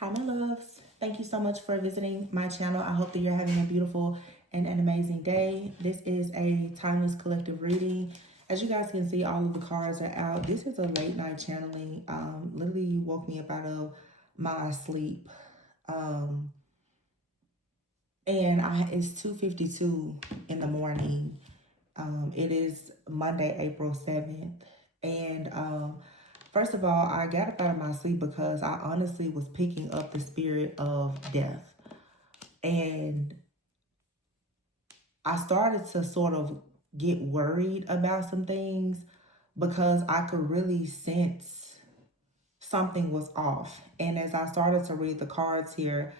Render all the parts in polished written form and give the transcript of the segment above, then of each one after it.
Hi, my loves. Thank you so much for visiting my channel. I hope that you're having a beautiful and an amazing day. This is a timeless collective reading. As you guys can see, all of the cards are out. This is a late night channeling. Literally, you woke me up out of my sleep. It's 2:52 in the morning. It is Monday, April 7th. And first of all, I got up out of my sleep because I honestly was picking up the spirit of death. And I started to sort of get worried about some things because I could really sense something was off. And as I started to read the cards here,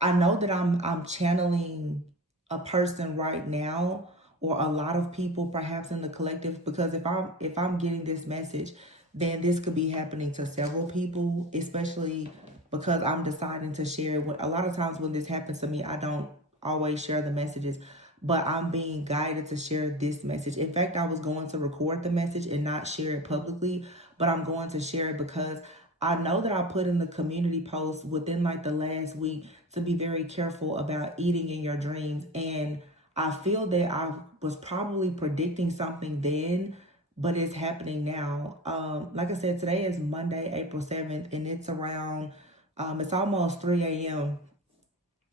I know that I'm channeling a person right now, or a lot of people perhaps in the collective, because if I'm getting this message, then this could be happening to several people, especially because I'm deciding to share. A lot of times when this happens to me, I don't always share the messages, but I'm being guided to share this message. In fact, I was going to record the message and not share it publicly, but I'm going to share it because I know that I put in the community post within like the last week to be very careful about eating in your dreams. And I feel that I was probably predicting something then, but it's happening now. Like I said, today is Monday, April 7th, and it's around, it's almost 3 a.m.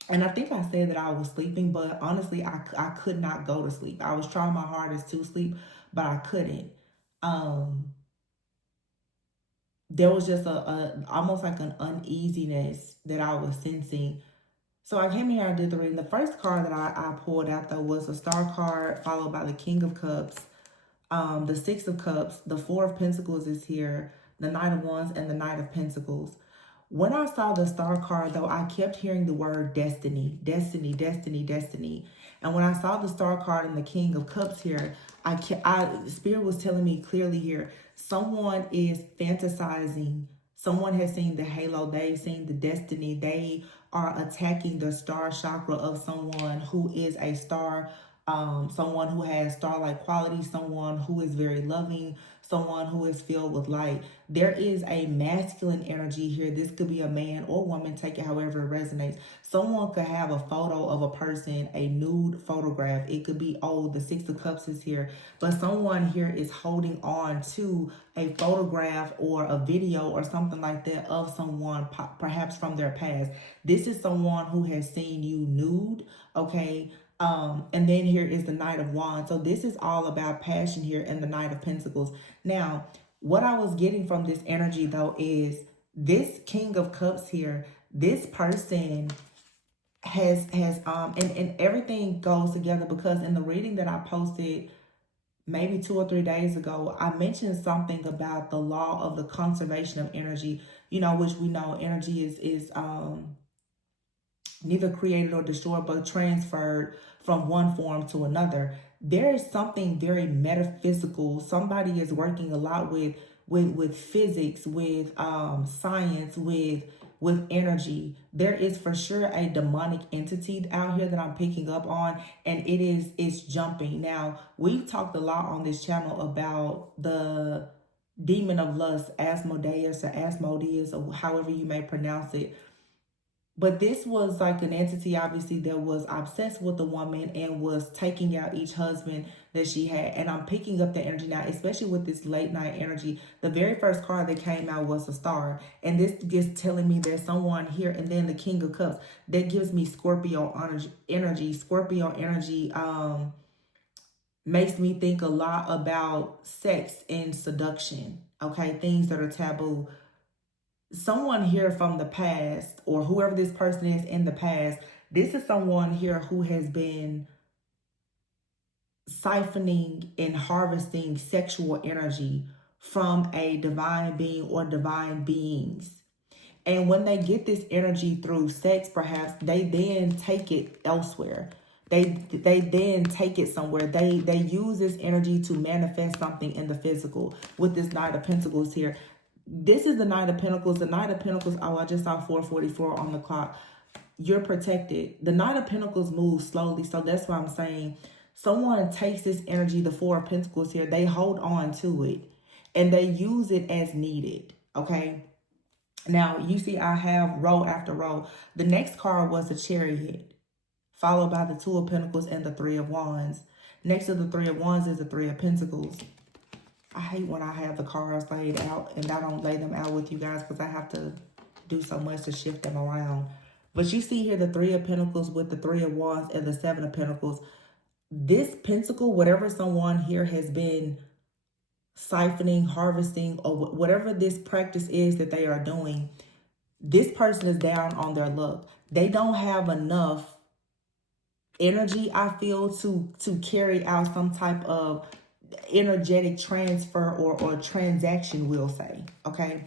And I think I said that I was sleeping, but honestly, I could not go to sleep. I was trying my hardest to sleep, but I couldn't. There was just a almost like an uneasiness that I was sensing. So I came here, I did the reading. The first card that I pulled out though was a Star card, followed by the King of Cups, the Six of Cups, the Four of Pentacles is here, the Knight of Wands, and the Knight of Pentacles. When I saw the Star card though, I kept hearing the word destiny, destiny, destiny, destiny. And when I saw the Star card and the King of Cups here, Spirit was telling me clearly here, someone is fantasizing. Someone has seen the halo. They've seen the destiny. They are attacking the star chakra of someone who is a star, someone who has star-like qualities, someone who is very loving, someone who is filled with light. There is a masculine energy here. This could be a man or woman, take it however it resonates. Someone could have a photo of a person, a nude photograph. It could be old. The Six of Cups is here. But someone here is holding on to a photograph or a video or something like that of someone, perhaps from their past. This is someone who has seen you nude, okay? And then here is the Knight of Wands. So this is all about passion here and the Knight of Pentacles. Now, what I was getting from this energy though is this King of Cups here, this person and everything goes together, because in the reading that I posted maybe 2 or 3 days ago, I mentioned something about the law of the conservation of energy, which we know energy is neither created or destroyed, but transferred from one form to another. There is something very metaphysical. Somebody is working a lot with physics, with science, with energy. There is for sure a demonic entity out here that I'm picking up on, and it's jumping. Now, we've talked a lot on this channel about the demon of lust, Asmodeus or Asmodeus, or however you may pronounce it. But this was like an entity, obviously, that was obsessed with the woman and was taking out each husband that she had. And I'm picking up the energy now, especially with this late night energy. The very first card that came out was a star. And this is telling me there's someone here. And then the King of Cups, that gives me Scorpio energy. Scorpio energy makes me think a lot about sex and seduction. Okay, things that are taboo. Someone here from the past, or whoever this person is in the past, this is someone here who has been siphoning and harvesting sexual energy from a divine being or divine beings. And when they get this energy through sex, perhaps, they then take it elsewhere. They then take it somewhere. They use this energy to manifest something in the physical. With this Knight of Pentacles here, this is the Knight of Pentacles. The Knight of Pentacles, oh, I just saw 4:44 on the clock. You're protected. The Knight of Pentacles moves slowly, so that's why I'm saying someone takes this energy, the Four of Pentacles here, they hold on to it, and they use it as needed, okay? Now, you see I have row after row. The next card was the Chariot, followed by the Two of Pentacles and the Three of Wands. Next to the Three of Wands is the Three of Pentacles. I hate when I have the cards laid out and I don't lay them out with you guys because I have to do so much to shift them around. But you see here the Three of Pentacles with the Three of Wands and the Seven of Pentacles. This pentacle, whatever someone here has been siphoning, harvesting, or whatever this practice is that they are doing, this person is down on their luck. They don't have enough energy, I feel, to carry out some type of energetic transfer or transaction, we'll say. Okay,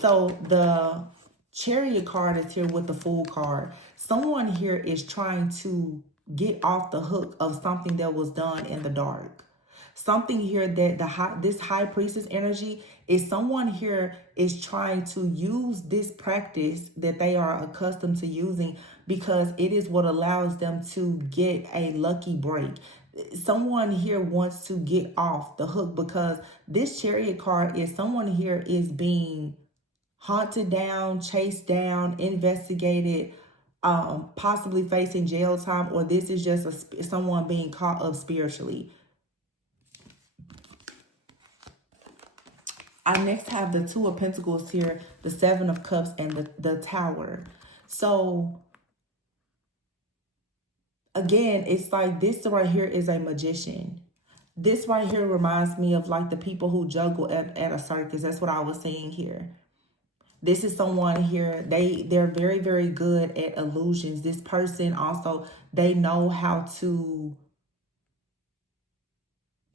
so the Chariot card is here with the Fool card. Someone here is trying to get off the hook of something that was done in the dark. Something here that this High Priestess energy is someone here is trying to use this practice that they are accustomed to using because it is what allows them to get a lucky break. Someone here wants to get off the hook because this Chariot card is someone here is being hunted down, chased down, investigated, possibly facing jail time, or this is just someone being caught up spiritually. I next have the Two of Pentacles here, the Seven of Cups, and the Tower. So again, it's like this right here is a magician. This right here reminds me of like the people who juggle at a circus. That's what I was saying here. This is someone here, they're very, very good at illusions. This person also, they know how to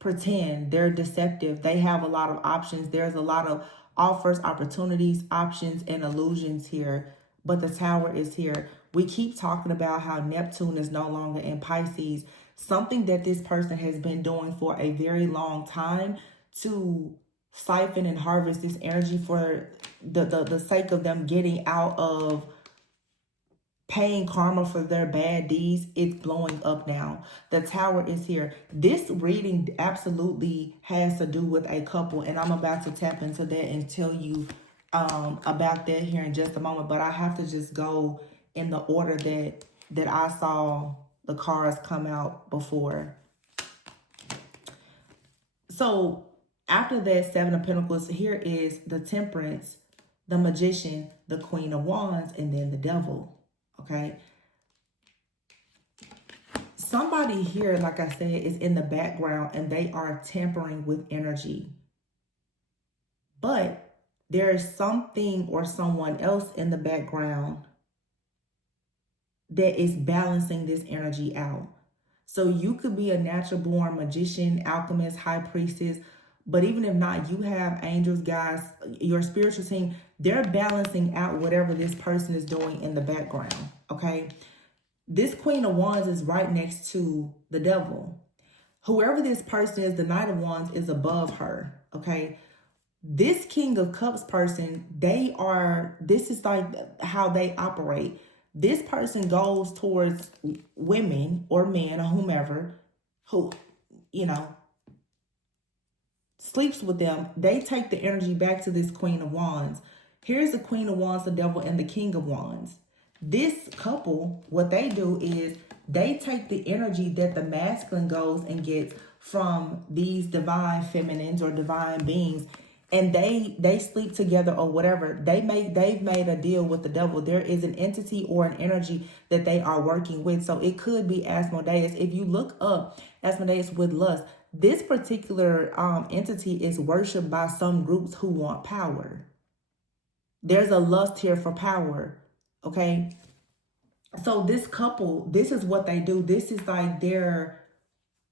pretend. They're deceptive. They have a lot of options. There's a lot of offers, opportunities, options, and illusions here. But the Tower is here. We keep talking about how Neptune is no longer in Pisces. Something that this person has been doing for a very long time to siphon and harvest this energy for the sake of them getting out of paying karma for their bad deeds. It's blowing up now. The Tower is here. This reading absolutely has to do with a couple, and I'm about to tap into that and tell you about that here in just a moment. But I have to just go in the order that I saw the cards come out before. So after that Seven of Pentacles, here is the Temperance, the Magician, the Queen of Wands, and then the Devil. Okay. Somebody here, like I said, is in the background and they are tampering with energy. But there is something or someone else in the background that is balancing this energy out. So you could be a natural born magician, alchemist, high priestess, but even if not, you have angels, guys, your spiritual team, they're balancing out whatever this person is doing in the background, okay? This Queen of Wands is right next to the Devil. Whoever this person is, the Knight of Wands is above her, okay? This King of Cups person, this is like how they operate. This person goes towards women or men or whomever who, sleeps with them. They take the energy back to this Queen of Wands. Here's the Queen of Wands, the Devil, and the King of Wands. This couple, what they do is they take the energy that the masculine goes and gets from these divine feminines or divine beings, and they sleep together or whatever. They've made a deal with the Devil. There is an entity or an energy that they are working with. So it could be Asmodeus. If you look up Asmodeus with lust, this particular entity is worshipped by some groups who want power. There's a lust here for power, okay? So this couple, this is what they do. This is like their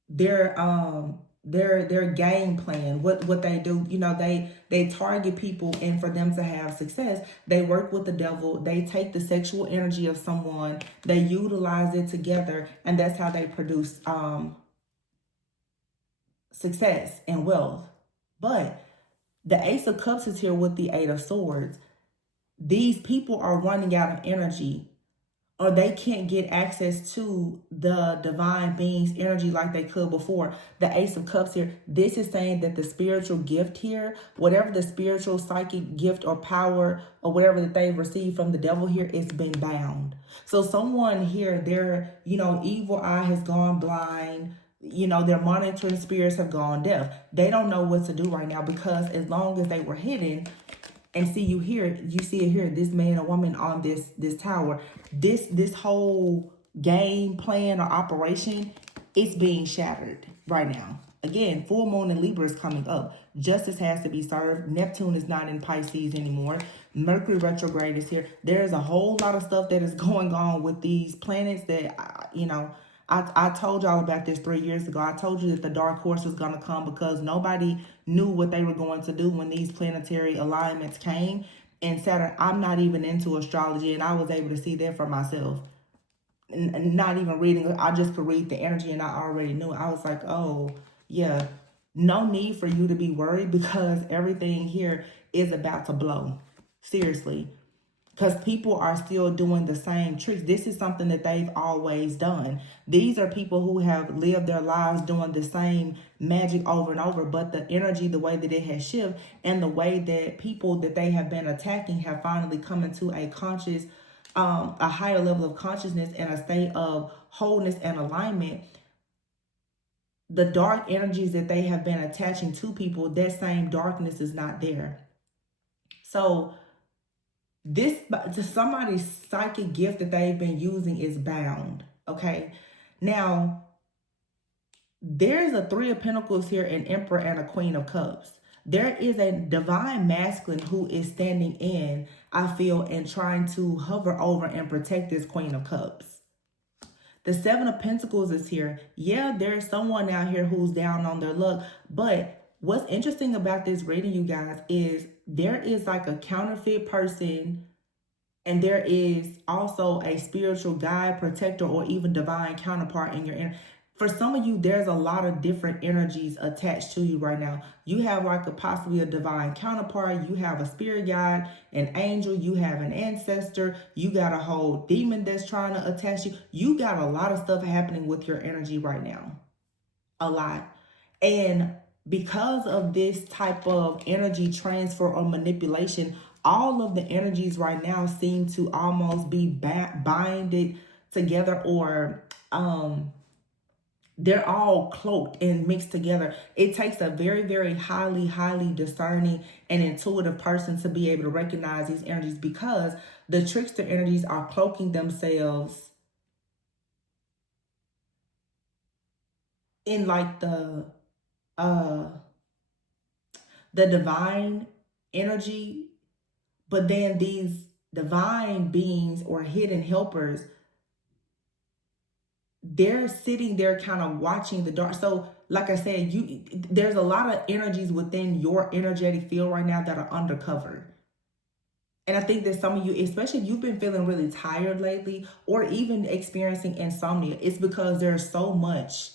game plan. What they do, they target people, and for them to have success, they work with the Devil. They take the sexual energy of someone, they utilize it together, and that's how they produce success and wealth. But the Ace of Cups is here with the Eight of Swords. These people are running out of energy. or they can't get access to the divine being's energy like they could before. The Ace of Cups here, this is saying that the spiritual gift here, whatever the spiritual psychic gift or power or whatever that they've received from the devil here, it's been bound. So someone here, their, evil eye has gone blind. Their monitoring spirits have gone deaf. They don't know what to do right now, because as long as they were hidden, and see, you see it here, this man or woman on this tower, this whole game plan or operation, it's being shattered right now. Again, full moon in Libra is coming up. Justice has to be served. Neptune is not in Pisces anymore. Mercury retrograde is here. There's a whole lot of stuff that is going on with these planets that, I told y'all about this 3 years ago. I told you that the dark horse was going to come, because nobody knew what they were going to do when these planetary alignments came. And Saturn, I'm not even into astrology, and I was able to see that for myself. And not even reading, I just could read the energy, and I already knew. I was like, oh, yeah, no need for you to be worried, because everything here is about to blow. Seriously. Because people are still doing the same tricks. This is something that they've always done. These are people who have lived their lives doing the same magic over and over. But the energy, the way that it has shifted, and the way that people that they have been attacking have finally come into a conscious, a higher level of consciousness and a state of wholeness and alignment. The dark energies that they have been attaching to people, that same darkness is not there. So this, to somebody's psychic gift that they've been using, is bound. Okay. Now, there's a Three of Pentacles here, an Emperor and a Queen of Cups. There is a divine masculine who is standing in, I feel, and trying to hover over and protect this Queen of Cups. The Seven of Pentacles is here. Yeah, there's someone out here who's down on their luck. But what's interesting about this reading, you guys, is there is like a counterfeit person, and there is also a spiritual guide, protector, or even divine counterpart in your inner. For some of you, there's a lot of different energies attached to you right now. You have like possibly a divine counterpart. You have a spirit guide, an angel. You have an ancestor. You got a whole demon that's trying to attach you. You got a lot of stuff happening with your energy right now. A lot. And because of this type of energy transfer or manipulation, all of the energies right now seem to almost be binded together, or they're all cloaked and mixed together. It takes a very, very highly discerning and intuitive person to be able to recognize these energies, because the trickster energies are cloaking themselves in like the divine energy. But then these divine beings or hidden helpers, they're sitting there kind of watching the dark. So like I said, there's a lot of energies within your energetic field right now that are undercover. And I think that some of you, especially if you've been feeling really tired lately, or even experiencing insomnia, it's because there's so much.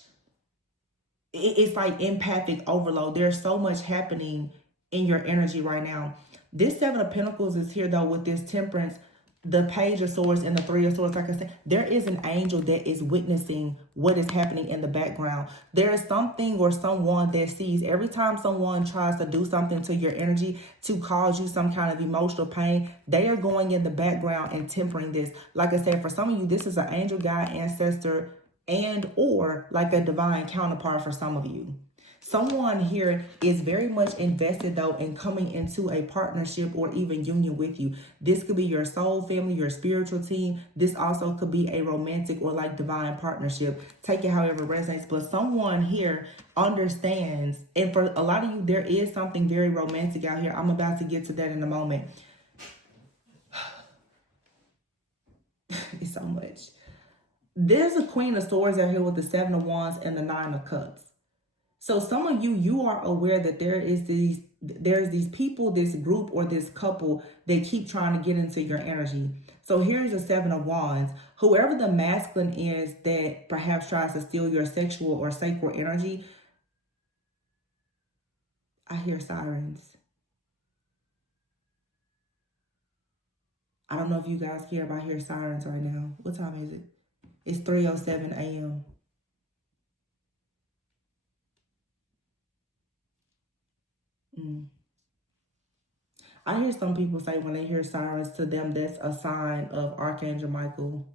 It's like empathic overload. There's so much happening in your energy right now. This Seven of Pentacles is here, though, with this Temperance, the Page of Swords, and the Three of Swords. Like I said, there is an angel that is witnessing what is happening in the background. There is something or someone that sees every time someone tries to do something to your energy to cause you some kind of emotional pain. They are going in the background and tempering this. Like I said, for some of you, this is an angel, guide, ancestor, and or like a divine counterpart for some of you. Someone here is very much invested, though, in coming into a partnership or even union with you. This could be your soul family, your spiritual team. This also could be a romantic or like divine partnership. Take it however it resonates. But someone here understands, and for a lot of you, there is something very romantic out here. I'm about to get to that in a moment. It's so much. There's a Queen of Swords out here with the Seven of Wands and the Nine of Cups. So some of you, you are aware that there's these people, this group or this couple that keep trying to get into your energy. So here's the Seven of Wands. Whoever the masculine is that perhaps tries to steal your sexual or sacral energy, I hear sirens. I don't know if you guys care about hear sirens right now. What time is it? It's 3:07 a.m. I hear some people say when they hear sirens, to them that's a sign of Archangel Michael.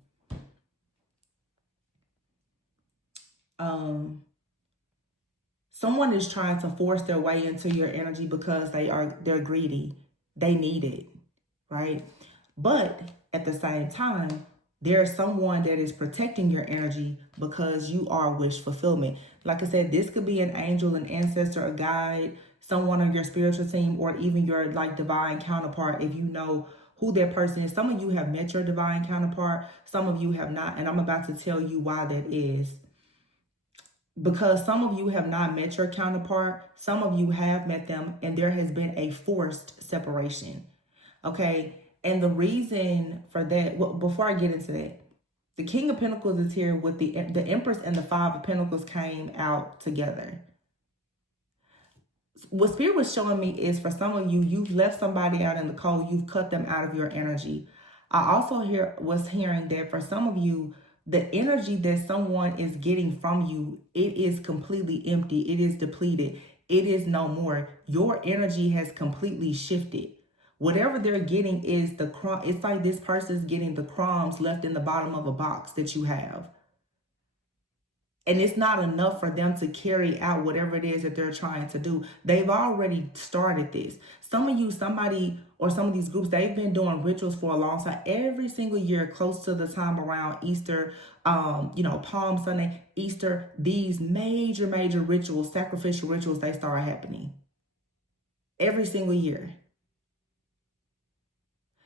Someone is trying to force their way into your energy because they're greedy. They need it, right? But at the same time, there's someone that is protecting your energy because you are wish fulfillment. Like I said, this could be an angel, an ancestor, a guide, someone on your spiritual team, or even your like divine counterpart if you know who that person is. Some of you have met your divine counterpart, some of you have not, and I'm about to tell you why that is. Because some of you have not met your counterpart, some of you have met them, and there has been a forced separation. Okay, and the reason for that, well, before I get into that, the King of Pentacles is here with the Empress, and the Five of Pentacles came out together. What Spirit was showing me is for some of you, you've left somebody out in the cold, you've cut them out of your energy. I also was hearing that for some of you, the energy that someone is getting from you, it is completely empty. It is depleted. It is no more. Your energy has completely shifted. Whatever they're getting is it's like this person's getting the crumbs left in the bottom of a box that you have. And it's not enough for them to carry out whatever it is that they're trying to do. They've already started this. Some of you, somebody, or some of these groups, they've been doing rituals for a long time. Every single year, close to the time around Easter, Palm Sunday, Easter, these major rituals, sacrificial rituals, they start happening. Every single year.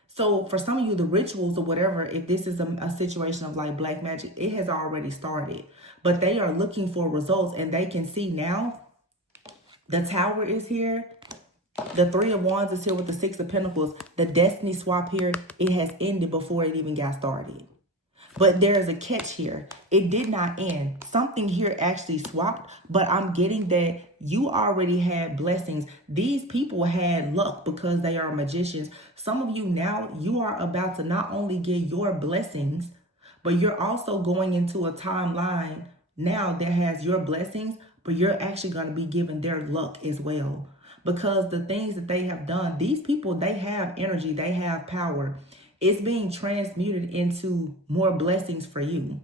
So for some of you, the rituals or whatever, if this is a situation of like black magic, it has already started. But they are looking for results, and they can see now the Tower is here. The Three of Wands is here with the Six of Pentacles. The Destiny swap here, it has ended before it even got started. But there is a catch here. It did not end. Something here actually swapped, but I'm getting that you already had blessings. These people had luck because they are magicians. Some of you now, you are about to not only get your blessings, but you're also going into a timeline now that has your blessings, but you're actually going to be given their luck as well. Because the things that they have done, these people, they have energy, they have power. It's being transmuted into more blessings for you.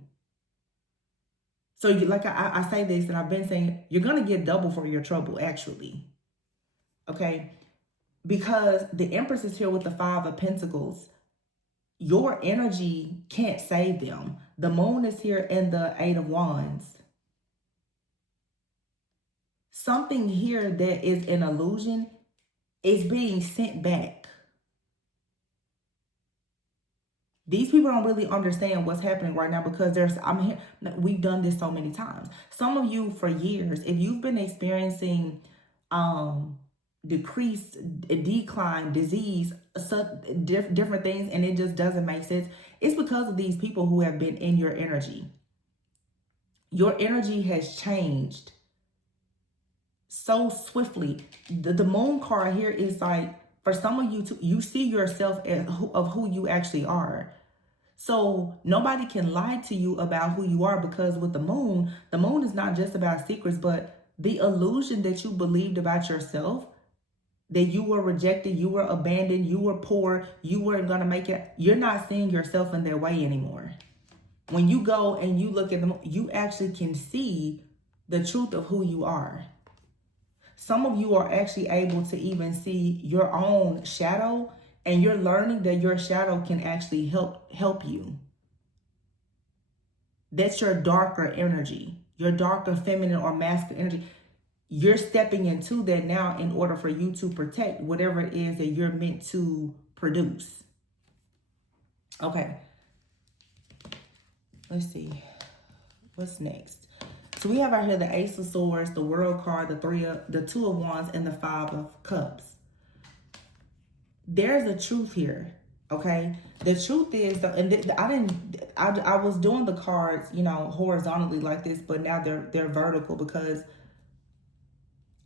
So like I say this, and I've been saying, you're going to get double for your trouble, actually. Okay? Because the Empress is here with the Five of Pentacles. Your energy can't save them. The Moon is here and the Eight of Wands. Something here that is an illusion is being sent back. These people don't really understand what's happening right now because we've done this so many times. Some of you for years, if you've been experiencing decline, disease, different things, and it just doesn't make sense, it's because of these people who have been in your energy. Your energy has changed so swiftly. The Moon card here is like, for some of you, you see yourself of who you actually are. So nobody can lie to you about who you are, because with the Moon is not just about secrets, but the illusion that you believed about yourself, that you were rejected, you were abandoned, you were poor, you weren't going to make it. You're not seeing yourself in their way anymore. When you go and you look at them, you actually can see the truth of who you are. Some of you are actually able to even see your own shadow, and you're learning that your shadow can actually help you. That's your darker energy, your darker feminine or masculine energy. You're stepping into that now in order for you to protect whatever it is that you're meant to produce. Okay. Let's see. What's next? So we have out here the Ace of Swords, the World card, the Two of Wands, and the Five of Cups. There's a truth here, okay? The truth is, I was doing the cards, horizontally like this, but now they're vertical because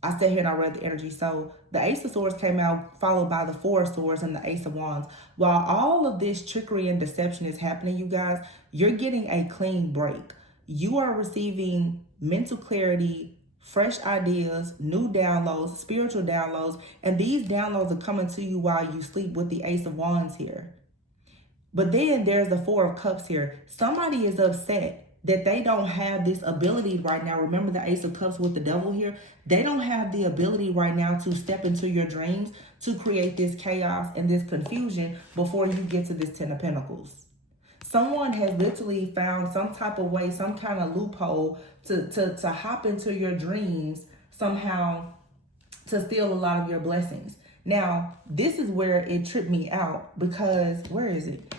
I sat here and I read the energy. So the Ace of Swords came out, followed by the Four of Swords and the Ace of Wands. While all of this trickery and deception is happening, you guys, you're getting a clean break. You are receiving mental clarity, fresh ideas, new downloads, spiritual downloads, and these downloads are coming to you while you sleep with the Ace of Wands here. But then there's the Four of Cups here. Somebody is upset that they don't have this ability right now. Remember the Ace of Cups with the Devil here? They don't have the ability right now to step into your dreams, to create this chaos and this confusion before you get to this Ten of Pentacles. Someone has literally found some type of way, some kind of loophole to hop into your dreams somehow to steal a lot of your blessings. Now, this is where it tripped me out because, where is it?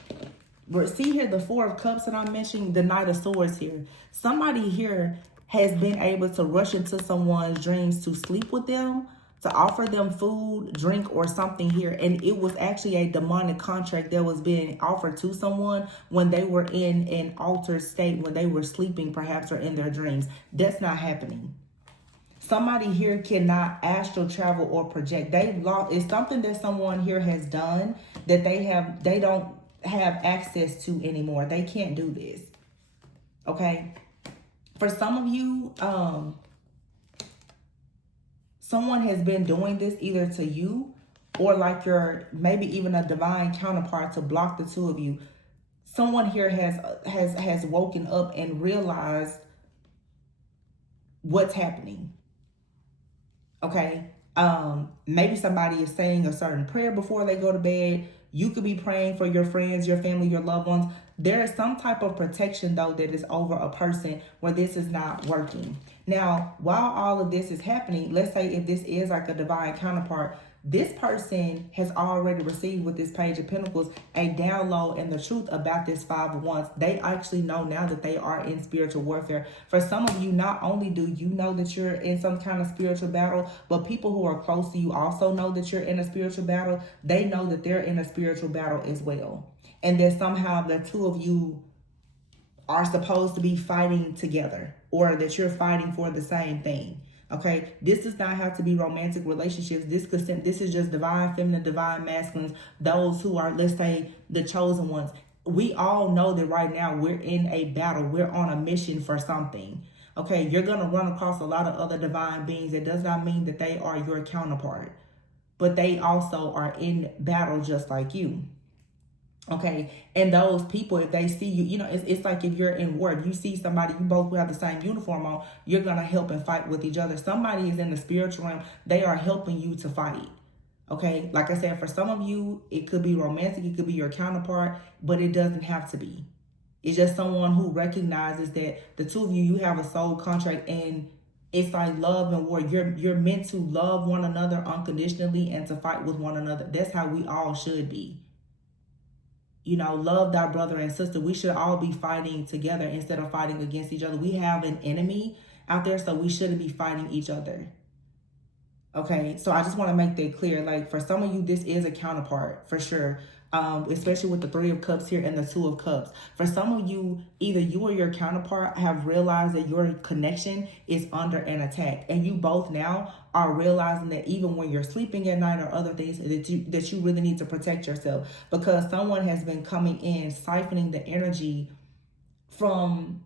See here, the Four of Cups that I'm mentioning, the Knight of Swords here. Somebody here has been able to rush into someone's dreams to sleep with them, to offer them food, drink, or something here. And it was actually a demonic contract that was being offered to someone when they were in an altered state, when they were sleeping perhaps or in their dreams. That's not happening. Somebody here cannot astral travel or project. They've lost. It's something that someone here has done that they don't have access to anymore. They can't do this. Okay. For some of you, someone has been doing this either to you or like your maybe even a divine counterpart to block the two of you. Someone here has woken up and realized what's happening. Okay. Maybe somebody is saying a certain prayer before they go to bed. You could be praying for your friends, your family, your loved ones. There is some type of protection, though, that is over a person where this is not working. Now, while all of this is happening, let's say if this is like a divine counterpart, this person has already received with this Page of Pentacles a download and the truth about this Five of Wands. They actually know now that they are in spiritual warfare. For some of you, not only do you know that you're in some kind of spiritual battle, but people who are close to you also know that you're in a spiritual battle. They know that they're in a spiritual battle as well. And that somehow the two of you are supposed to be fighting together, or that you're fighting for the same thing. Okay, this does not have to be romantic relationships. This is just divine feminine, divine masculines, those who are, let's say, the chosen ones. We all know that right now we're in a battle. We're on a mission for something. Okay, you're going to run across a lot of other divine beings. It does not mean that they are your counterpart, but they also are in battle just like you. Okay, and those people, if they see you, you know, it's like if you're in war, if you see somebody, you both have the same uniform on, you're going to help and fight with each other. Somebody is in the spiritual realm. They are helping you to fight. Okay, like I said, for some of you, it could be romantic. It could be your counterpart, but it doesn't have to be. It's just someone who recognizes that the two of you have a soul contract, and it's like love and war. You're meant to love one another unconditionally and to fight with one another. That's how we all should be. You know, love thy brother and sister. We should all be fighting together instead of fighting against each other. We have an enemy out there, so we shouldn't be fighting each other. Okay, so I just want to make that clear. Like, for some of you, this is a counterpart for sure. Especially with the Three of Cups here and the Two of Cups. For some of you, either you or your counterpart have realized that your connection is under an attack. And you both now are realizing that even when you're sleeping at night or other things, that you really need to protect yourself. Because someone has been coming in, siphoning the energy from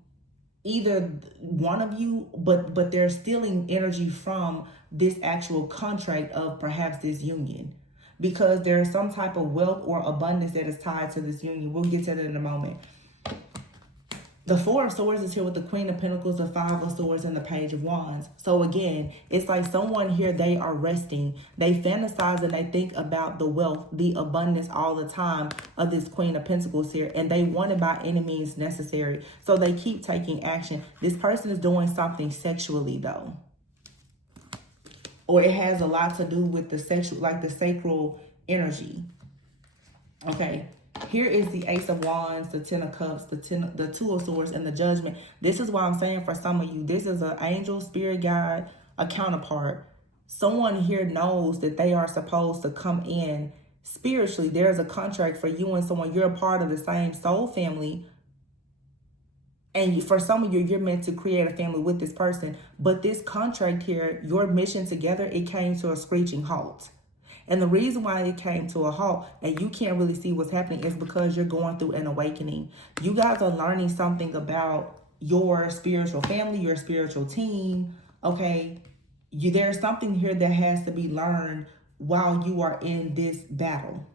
either one of you, but they're stealing energy from this actual contract of perhaps this union. Because there's some type of wealth or abundance that is tied to this union. We'll get to that in a moment. The Four of Swords is here with the Queen of Pentacles, the Five of Swords, and the Page of Wands. So again, it's like someone here, they are resting. They fantasize and they think about the wealth, the abundance all the time of this Queen of Pentacles here. And they want it by any means necessary. So they keep taking action. This person is doing something sexually though. Or it has a lot to do with the sexual, like the sacral energy. Okay. Here is the Ace of Wands, the Ten of Cups, the Two of Swords, and the Judgment. This is why I'm saying for some of you, this is an angel, spirit guide, a counterpart. Someone here knows that they are supposed to come in spiritually. There's a contract for you and someone. You're a part of the same soul family. And for some of you, you're meant to create a family with this person. But this contract here, your mission together, it came to a screeching halt. And the reason why it came to a halt and you can't really see what's happening is because you're going through an awakening. You guys are learning something about your spiritual family, your spiritual team, okay? There's something here that has to be learned while you are in this battle.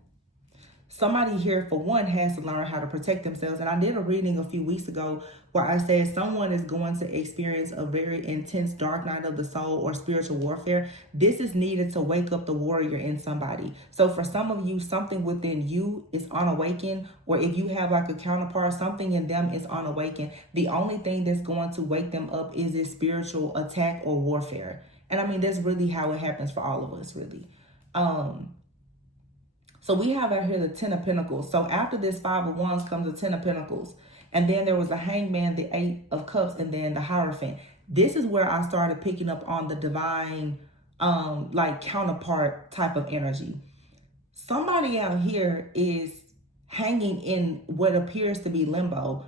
Somebody here, for one, has to learn how to protect themselves. And I did a reading a few weeks ago where I said someone is going to experience a very intense dark night of the soul or spiritual warfare. This is needed to wake up the warrior in somebody. So for some of you, something within you is unawakened, or if you have like a counterpart, something in them is unawakened. The only thing that's going to wake them up is this spiritual attack or warfare. And I mean, that's really how it happens for all of us, really. So we have out here the 10 of Pentacles. So after this 5 of Wands comes the 10 of Pentacles. And then there was the Hangman, the 8 of Cups, and then the Hierophant. This is where I started picking up on the divine, like counterpart type of energy. Somebody out here is hanging in what appears to be limbo.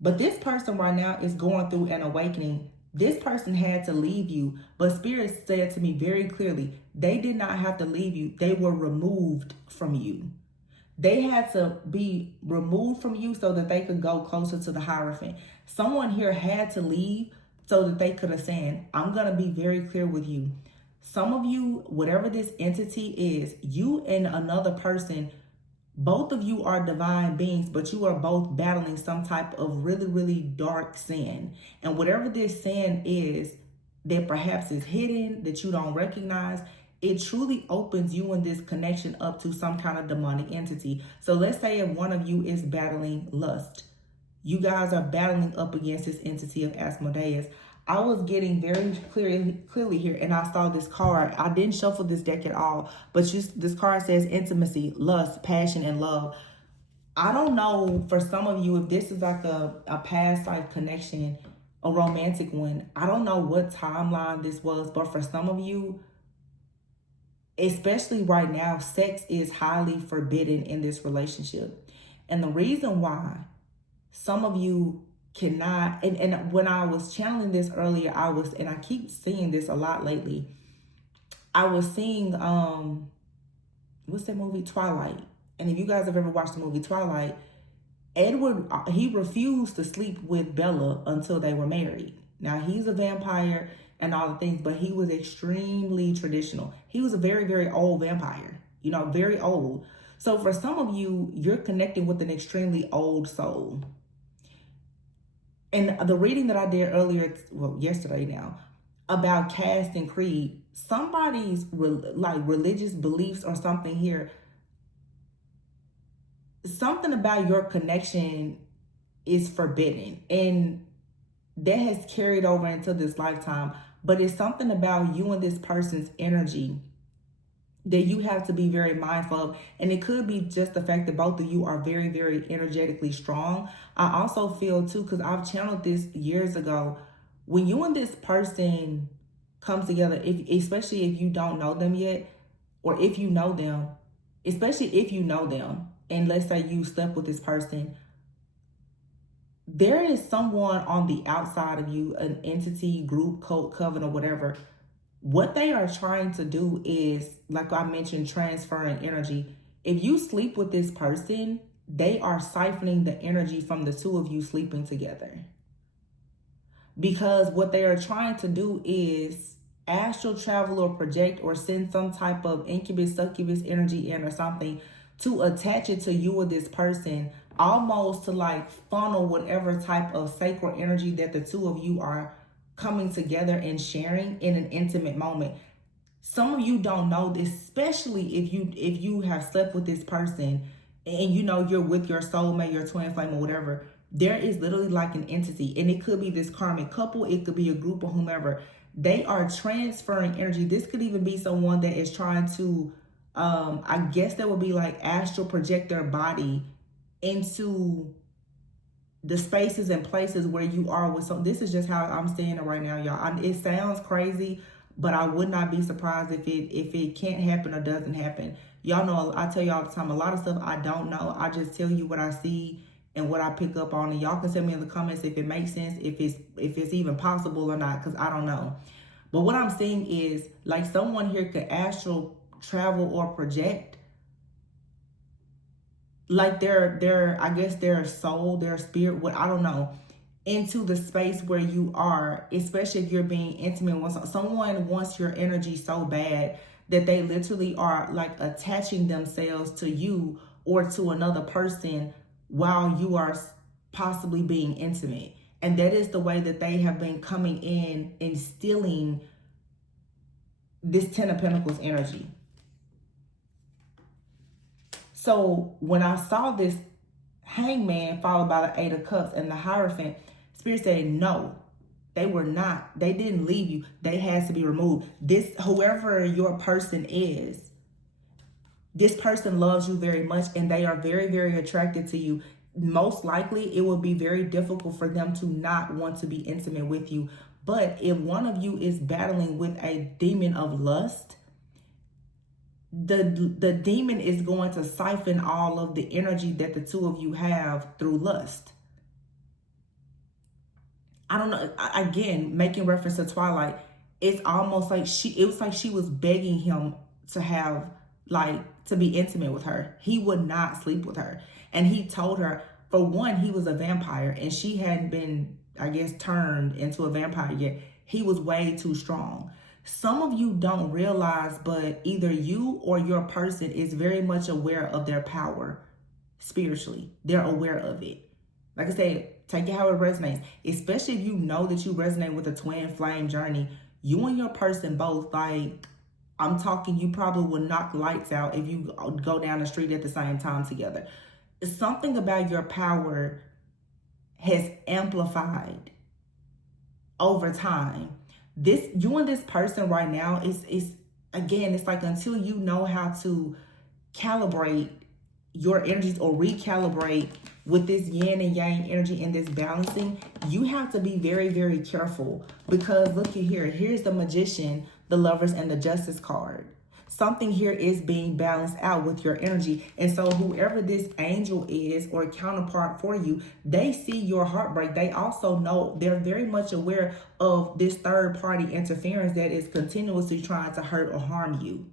But this person right now is going through an awakening. This person had to leave you, but Spirit said to me very clearly, they did not have to leave you. They were removed from you. They had to be removed from you so that they could go closer to the Hierophant. Someone here had to leave so that they could ascend. I'm going to be very clear with you. Some of you, whatever this entity is, you and another person, both of you are divine beings, but you are both battling some type of really, really dark sin. And whatever this sin is that perhaps is hidden, that you don't recognize, it truly opens you and this connection up to some kind of demonic entity. So let's say if one of you is battling lust, you guys are battling up against this entity of Asmodeus. I was getting very clearly here, and I saw this card. I didn't shuffle this deck at all, but this card says intimacy, lust, passion, and love. I don't know for some of you if this is like a past life connection, a romantic one. I don't know what timeline this was, but for some of you, especially right now, sex is highly forbidden in this relationship. And the reason why some of you cannot, and when I was channeling this earlier, and I keep seeing this a lot lately, I was seeing, what's that movie, Twilight. And if you guys have ever watched the movie Twilight, Edward, he refused to sleep with Bella until they were married. Now, he's a vampire and all the things, but he was extremely traditional. He was a very, very old vampire, very old. So for some of you, you're connecting with an extremely old soul. And the reading that I did earlier, yesterday now, about caste and creed, somebody's religious beliefs or something here, something about your connection is forbidden. And that has carried over into this lifetime. But it's something about you and this person's energy that you have to be very mindful of. And it could be just the fact that both of you are very, very energetically strong. I also feel too, because I've channeled this years ago, when you and this person comes together, especially if you don't know them yet, or if you know them, especially if you know them, and let's say you slept with this person, there is someone on the outside of you, an entity, group, cult, coven, or whatever. What they are trying to do is, like I mentioned, transferring energy. If you sleep with this person, they are siphoning the energy from the two of you sleeping together. Because what they are trying to do is astral travel or project or send some type of incubus, succubus energy in or something to attach it to you or this person, almost to like funnel whatever type of sacred energy that the two of you are coming together and sharing in an intimate moment. Some of you don't know this, especially if you have slept with this person and you're with your soulmate, your twin flame, or whatever. There is literally like an entity, and it could be this karmic couple, it could be a group or whomever. They are transferring energy. This could even be someone that is trying to, I guess that would be like astral project their body into the spaces and places where you are with some. This is just how I'm saying it right now, y'all. It sounds crazy, but I would not be surprised if it can't happen or doesn't happen. Y'all know, I tell you all the time, a lot of stuff I don't know. I just tell you what I see, and what I pick up on. And y'all can tell me in the comments if it makes sense, if it's even possible or not, because I don't know. But what I'm seeing is like someone here could astral travel or project like their I guess their soul, their spirit, what I don't know, into the space where you are, especially if you're being intimate with someone wants your energy so bad that they literally are like attaching themselves to you or to another person while you are possibly being intimate. And that is the way that they have been coming in and stealing this Ten of Pentacles energy. So when I saw this Hangman followed by the Eight of Cups and the Hierophant, Spirit said, no, they were not. They didn't leave you. They had to be removed. This, whoever your person is, this person loves you very much and they are very, very attracted to you. Most likely, it will be very difficult for them to not want to be intimate with you. But if one of you is battling with a demon of lust, the demon is going to siphon all of the energy that the two of you have through lust. I don't know. Again, making reference to Twilight, it's almost like it was like she was begging him to have, like, to be intimate with her. He would not sleep with her. And he told her, for one, he was a vampire and she hadn't been, I guess, turned into a vampire yet. He was way too strong. Some of you don't realize, but either you or your person is very much aware of their power spiritually. They're aware of it. Like I said, take it how it resonates. Especially if you know that you resonate with a twin flame journey. You and your person both, like, I'm talking, you probably will knock lights out if you go down the street at the same time together. Something about your power has amplified over time. This, you and this person right now is again, it's like until you know how to calibrate your energies or recalibrate with this yin and yang energy and this balancing, you have to be very, very careful, because look at here. Here's the Magician, the Lovers, and the Justice card. Something here is being balanced out with your energy. And so whoever this angel is or counterpart for you, they see your heartbreak. They also know, they're very much aware of this third party interference that is continuously trying to hurt or harm you.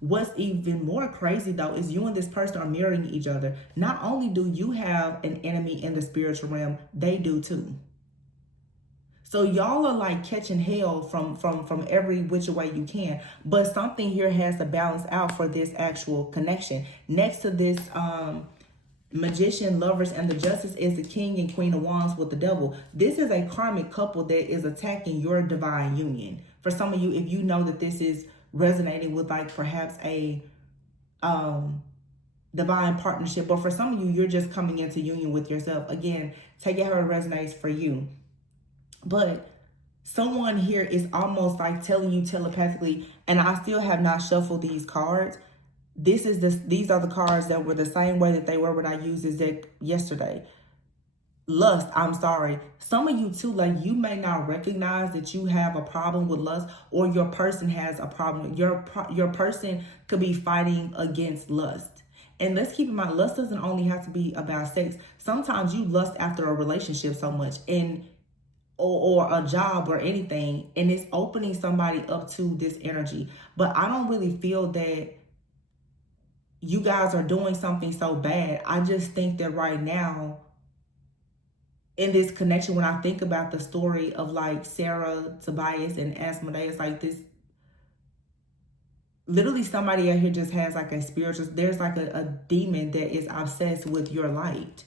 What's even more crazy though is you and this person are mirroring each other. Not only do you have an enemy in the spiritual realm, they do too. So y'all are like catching hell from every which way you can. But something here has to balance out for this actual connection. Next to this Magician, Lovers, and the Justice is the King and Queen of Wands with the Devil. This is a karmic couple that is attacking your divine union. For some of you, if you know that this is resonating with like perhaps a divine partnership, or for some of you, you're just coming into union with yourself. Again, take it how it resonates for you. But someone here is almost like telling you telepathically, and I still have not shuffled these cards. These are the cards that were the same way that they were when I used this deck yesterday. Lust, I'm sorry. Some of you too, like, you may not recognize that you have a problem with lust, or your person has a problem. Your person could be fighting against lust. And let's keep in mind, lust doesn't only have to be about sex. Sometimes you lust after a relationship so much, and or a job or anything, and it's opening somebody up to this energy. But I don't really feel that you guys are doing something so bad. I just think that right now, in this connection, when I think about the story of like Sarah, Tobias, and Asmodeus, like this, literally somebody out here just has like a spiritual, there's like a demon that is obsessed with your light.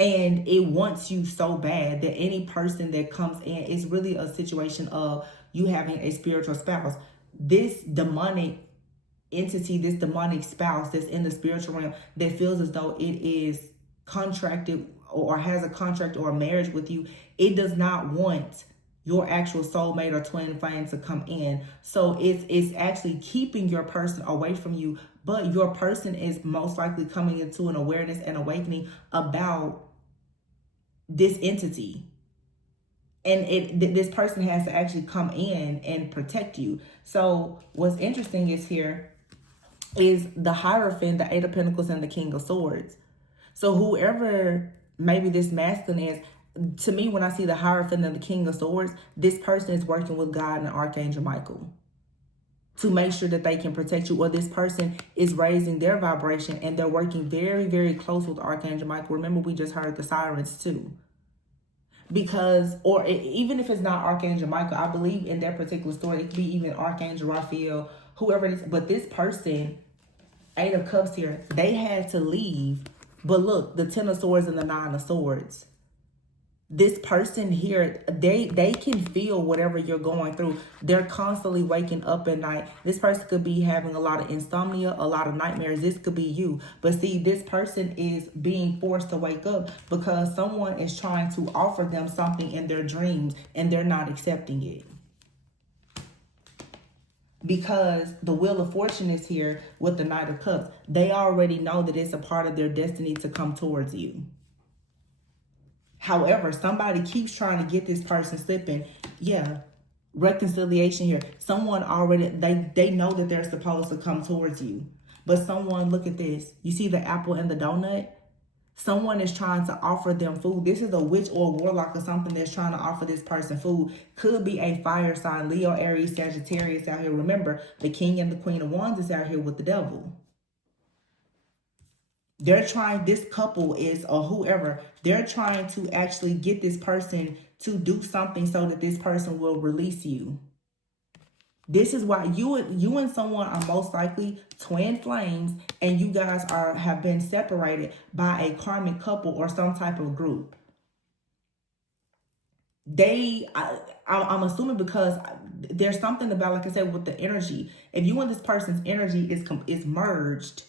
And it wants you so bad that any person that comes in, it's really a situation of you having a spiritual spouse. This demonic entity, this demonic spouse that's in the spiritual realm that feels as though it is contracted or has a contract or a marriage with you, it does not want your actual soulmate or twin flame to come in. So it's actually keeping your person away from you, but your person is most likely coming into an awareness and awakening about this entity. And this person has to actually come in and protect you. So what's interesting is here is the Hierophant, the Eight of Pentacles, and the King of Swords. So whoever maybe this masculine is, to me, when I see the Hierophant and the King of Swords, this person is working with God and Archangel Michael to make sure that they can protect you, or this person is raising their vibration and they're working very, very close with Archangel Michael. Remember, we just heard the sirens too. Because, or even if it's not Archangel Michael, I believe in that particular story, it could be even Archangel Raphael, whoever it is. But this person, Eight of Cups here, they had to leave. But look, the Ten of Swords and the Nine of Swords. This person here, they can feel whatever you're going through. They're constantly waking up at night. This person could be having a lot of insomnia, a lot of nightmares. This could be you. But see, this person is being forced to wake up because someone is trying to offer them something in their dreams and they're not accepting it. Because the Wheel of Fortune is here with the Knight of Cups. They already know that it's a part of their destiny to come towards you. However, somebody keeps trying to get this person slipping. Yeah, reconciliation here. Someone already, they know that they're supposed to come towards you. But someone, look at this. You see the apple and the donut? Someone is trying to offer them food. This is a witch or a warlock or something that's trying to offer this person food. Could be a fire sign, Leo, Aries, Sagittarius out here. Remember, the King and the Queen of Wands is out here with the devil. They're trying, this couple is, or whoever, they're trying to actually get this person to do something so that this person will release you. This is why you and someone are most likely twin flames, and you guys have been separated by a karmic couple or some type of group. I'm assuming because there's something about, like I said, with the energy. If you and this person's energy is merged,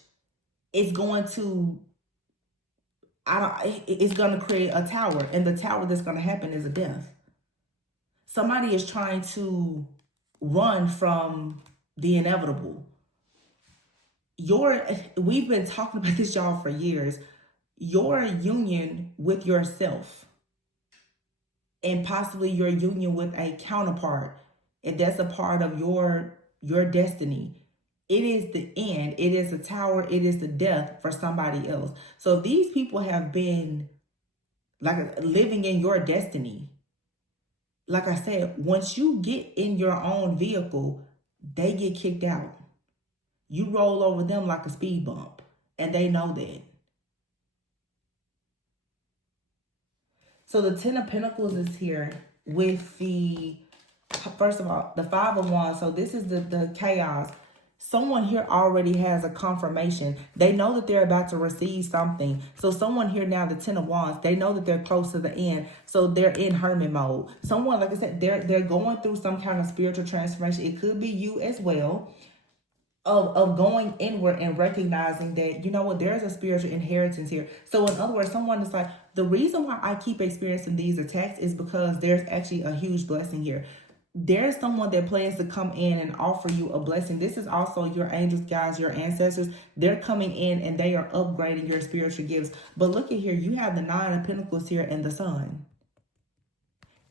it's going to, it's going to create a tower. And the tower that's going to happen is a death. Somebody is trying to run from the inevitable. We've been talking about this, y'all, for years. Your union with yourself and possibly your union with a counterpart, if that's a part of your destiny, it is the end. It is the tower. It is the death for somebody else. So if these people have been like living in your destiny, like I said, once you get in your own vehicle, they get kicked out. You roll over them like a speed bump, and they know that. So the Ten of Pentacles is here with the, first of all, the Five of Wands. So this is the chaos. Someone here already has a confirmation. They know that they're about to receive something. So someone here now, the Ten of Wands, they know that they're close to the end. So they're in hermit mode. Someone, like I said, they're going through some kind of spiritual transformation. It could be you as well. Of going inward and recognizing that, you know what, there's a spiritual inheritance here. So in other words, someone is like, the reason why I keep experiencing these attacks is because there's actually a huge blessing here. There's someone that plans to come in and offer you a blessing. This is also your angels, guys, your ancestors. They're coming in and they are upgrading your spiritual gifts. But look at here, you have the Nine of Pentacles here and the Sun.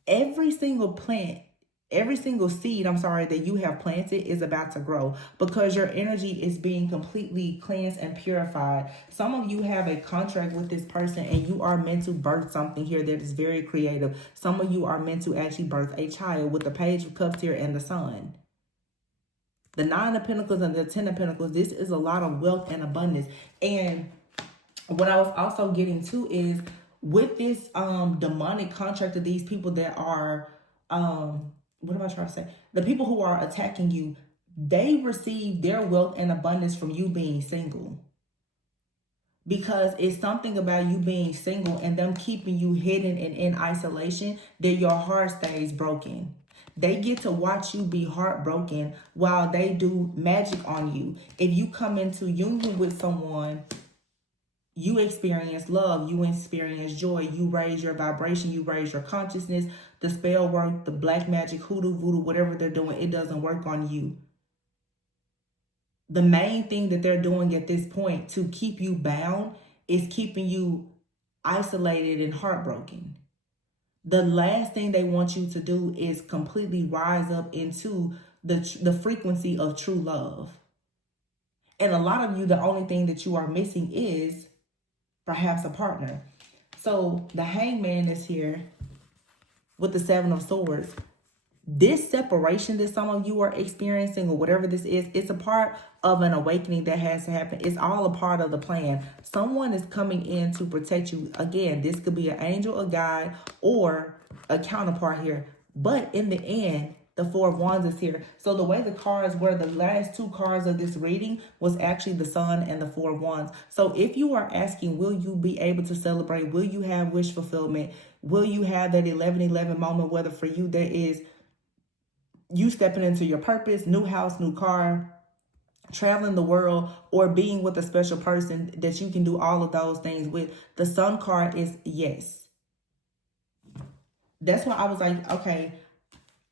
Every single seed, that you have planted is about to grow because your energy is being completely cleansed and purified. Some of you have a contract with this person and you are meant to birth something here that is very creative. Some of you are meant to actually birth a child with the Page of Cups here and the Sun. The Nine of Pentacles and the Ten of Pentacles, this is a lot of wealth and abundance. And what I was also getting to is with this demonic contract of these people that are what am I trying to say? The people who are attacking you, they receive their wealth and abundance from you being single. Because it's something about you being single and them keeping you hidden and in isolation that your heart stays broken. They get to watch you be heartbroken while they do magic on you. If you come into union with someone, you experience love, you experience joy, you raise your vibration, you raise your consciousness. The spell work, the black magic, hoodoo, voodoo, whatever they're doing, it doesn't work on you. The main thing that they're doing at this point to keep you bound is keeping you isolated and heartbroken. The last thing they want you to do is completely rise up into the frequency of true love. And a lot of you, the only thing that you are missing is perhaps a partner. So the Hangman is here with the Seven of Swords. This separation that some of you are experiencing, or whatever this is, it's a part of an awakening that has to happen. It's all a part of the plan. Someone is coming in to protect you. Again, this could be an angel, a guide, or a counterpart here. But in the end, the Four of Wands is here. So the way the cards were, the last two cards of this reading was actually the Sun and the Four of Wands. So if you are asking, will you be able to celebrate? Will you have wish fulfillment? Will you have that 11-11 moment, whether for you that is you stepping into your purpose, new house, new car, traveling the world, or being with a special person that you can do all of those things with? The Sun card is yes. That's why I was like, okay,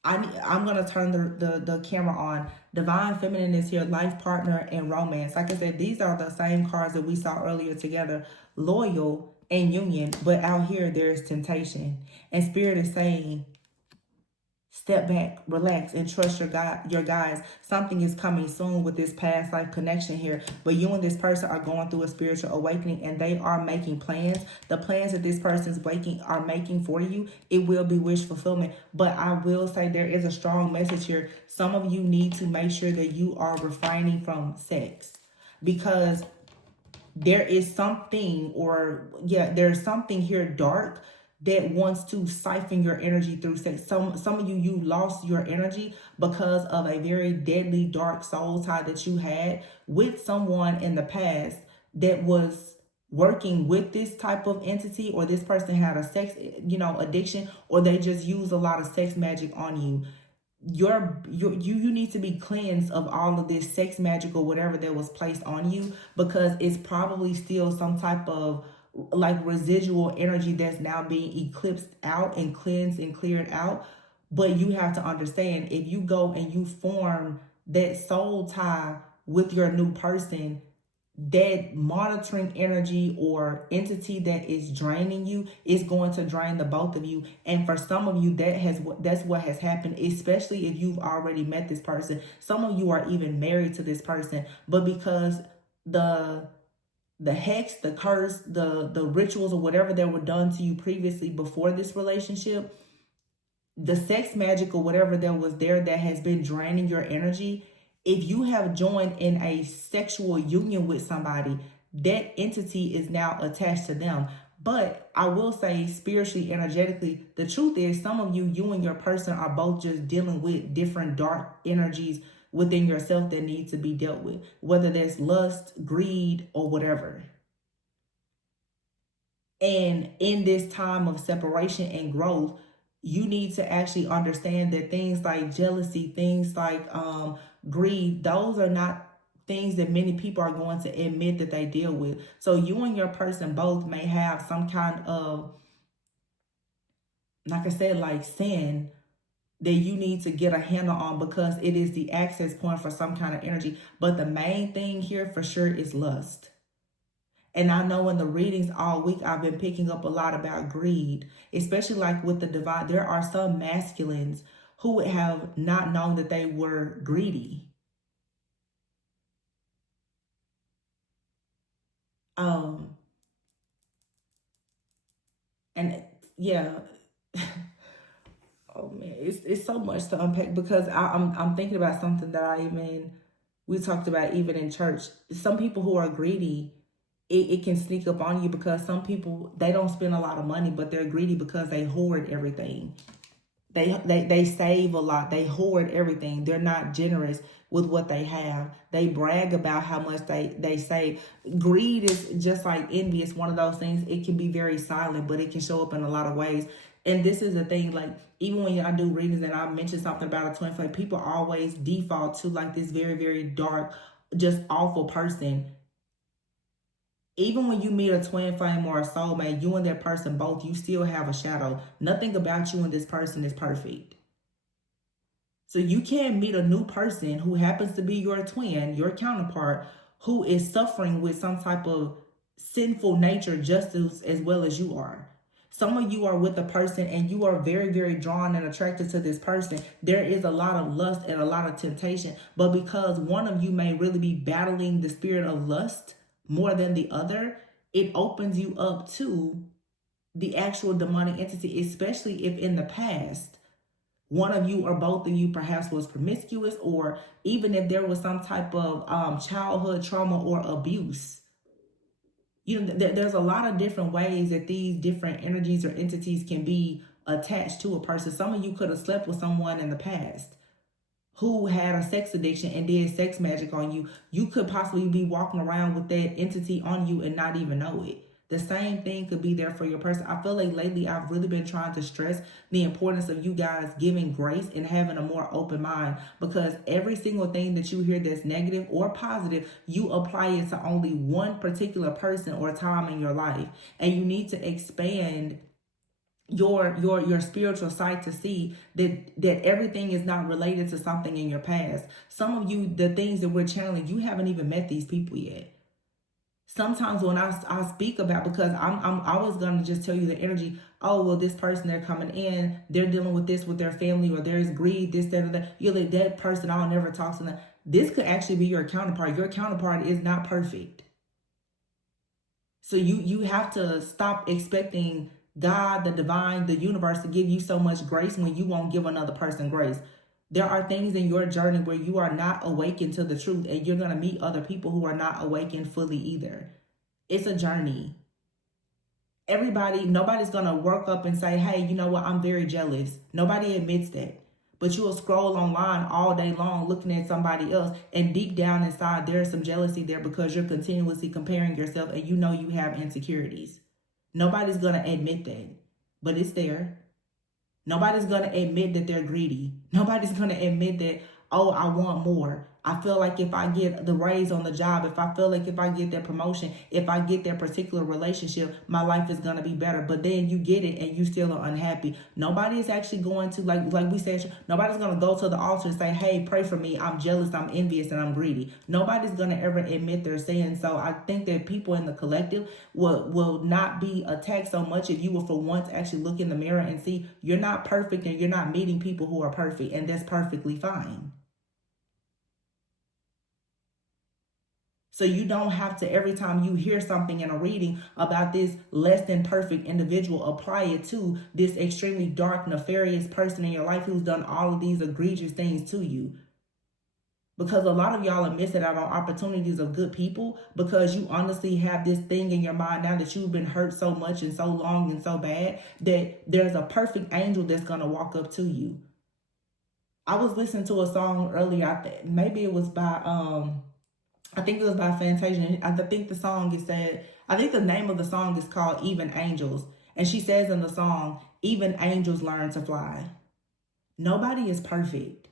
I'm going to turn the camera on. Divine Feminine is here, life partner and romance. Like I said, these are the same cards that we saw earlier together, loyal and union. But out here, there's temptation. And Spirit is saying, step back, relax, and trust your guys. Something is coming soon with this past life connection here. But you and this person are going through a spiritual awakening, and they are making plans. The plans that this person's making for you, it will be wish fulfillment. But I will say there is a strong message here. Some of you need to make sure that you are refraining from sex, because there is something, there's something here dark that wants to siphon your energy through sex. Some of you lost your energy because of a very deadly dark soul tie that you had with someone in the past that was working with this type of entity, or this person had a sex, addiction, or they just use a lot of sex magic on you. You need to be cleansed of all of this sex magic or whatever that was placed on you, because it's probably still some type of like residual energy that's now being eclipsed out and cleansed and cleared out. But you have to understand, if you go and you form that soul tie with your new person, that monitoring energy or entity that is draining you is going to drain the both of you. And for some of you, that's what has happened, especially if you've already met this person. Some of you are even married to this person, but because the hex, the curse, the rituals or whatever that were done to you previously before this relationship, the sex magic or whatever that was there that has been draining your energy, if you have joined in a sexual union with somebody, that entity is now attached to them. But I will say, spiritually, energetically, the truth is some of you and your person are both just dealing with different dark energies within yourself that need to be dealt with, whether that's lust, greed, or whatever. And in this time of separation and growth, you need to actually understand that things like jealousy, things like greed, those are not things that many people are going to admit that they deal with. So you and your person both may have some kind of, like I said, like sin that you need to get a handle on, because it is the access point for some kind of energy. But the main thing here for sure is lust. And I know in the readings all week, I've been picking up a lot about greed, especially like with the divine. There are some masculines who would have not known that they were greedy. And yeah, oh man, it's so much to unpack, because I'm thinking about something that we talked about even in church. Some people who are greedy, it can sneak up on you, because some people, they don't spend a lot of money, but they're greedy because they hoard everything. They save a lot. They hoard everything. They're not generous with what they have. They brag about how much they save. Greed is just like envy. It's one of those things. It can be very silent, but it can show up in a lot of ways. And this is the thing, like, even when I do readings and I mention something about a twin flame, people always default to like this very, very dark, just awful person. Even when you meet a twin flame or a soulmate, you and that person both, you still have a shadow. Nothing about you and this person is perfect. So you can't meet a new person who happens to be your twin, your counterpart, who is suffering with some type of sinful nature just as well as you are. Some of you are with a person and you are very, very drawn and attracted to this person. There is a lot of lust and a lot of temptation. But because one of you may really be battling the spirit of lust more than the other, it opens you up to the actual demonic entity, especially if in the past one of you or both of you perhaps was promiscuous, or even if there was some type of childhood trauma or abuse. You know, there's a lot of different ways that these different energies or entities can be attached to a person. Some of you could have slept with someone in the past who had a sex addiction and did sex magic on you. You could possibly be walking around with that entity on you and not even know it. The same thing could be there for your person. I feel like lately I've really been trying to stress the importance of you guys giving grace and having a more open mind, because every single thing that you hear that's negative or positive, you apply it to only one particular person or time in your life. And you need to expand your spiritual sight to see that everything is not related to something in your past. Some of you, the things that we're channeling, you haven't even met these people yet. Sometimes when I speak about, because I'm always gonna just tell you the energy. Oh well, this person, they're coming in, they're dealing with this with their family, or there's greed, this, that, or that. You're like, that person, I'll never talk to them. This could actually be your counterpart. Your counterpart is not perfect. So you have to stop expecting God, the divine, the universe to give you so much grace when you won't give another person grace. There are things in your journey where you are not awakened to the truth, and you're going to meet other people who are not awakened fully either. It's a journey. Nobody's going to work up and say, hey, you know what, I'm very jealous. Nobody admits that. But you will scroll online all day long looking at somebody else, and deep down inside there's some jealousy there because you're continuously comparing yourself, and you know you have insecurities. Nobody's going to admit that, but it's there. Nobody's going to admit that they're greedy. Nobody's going to admit that, oh, I want more. I feel like if I get the raise on the job, if I feel like if I get that promotion, if I get that particular relationship, my life is going to be better. But then you get it and you still are unhappy. Nobody is actually going to, like we said, nobody's going to go to the altar and say, hey, pray for me. I'm jealous, I'm envious, and I'm greedy. Nobody's going to ever admit their sin. So I think that people in the collective will not be attacked so much if you will for once actually look in the mirror and see you're not perfect, and you're not meeting people who are perfect, and that's perfectly fine. So you don't have to, every time you hear something in a reading about this less than perfect individual, apply it to this extremely dark, nefarious person in your life who's done all of these egregious things to you. Because a lot of y'all are missing out on opportunities of good people because you honestly have this thing in your mind now that you've been hurt so much and so long and so bad that there's a perfect angel that's going to walk up to you. I was listening to a song earlier. Maybe it was by I think it was by Fantasia. I think the song is said, I think the name of the song is called Even Angels. And she says in the song, even angels learn to fly. Nobody is perfect.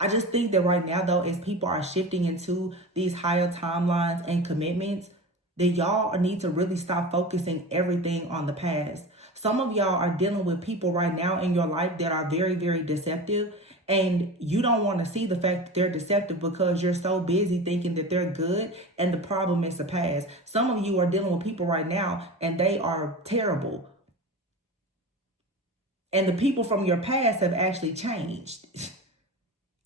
I just think that right now, though, as people are shifting into these higher timelines and commitments, that y'all need to really stop focusing everything on the past. Some of y'all are dealing with people right now in your life that are very, very deceptive. And you don't want to see the fact that they're deceptive because you're so busy thinking that they're good and the problem is the past. Some of you are dealing with people right now and they are terrible. And the people from your past have actually changed.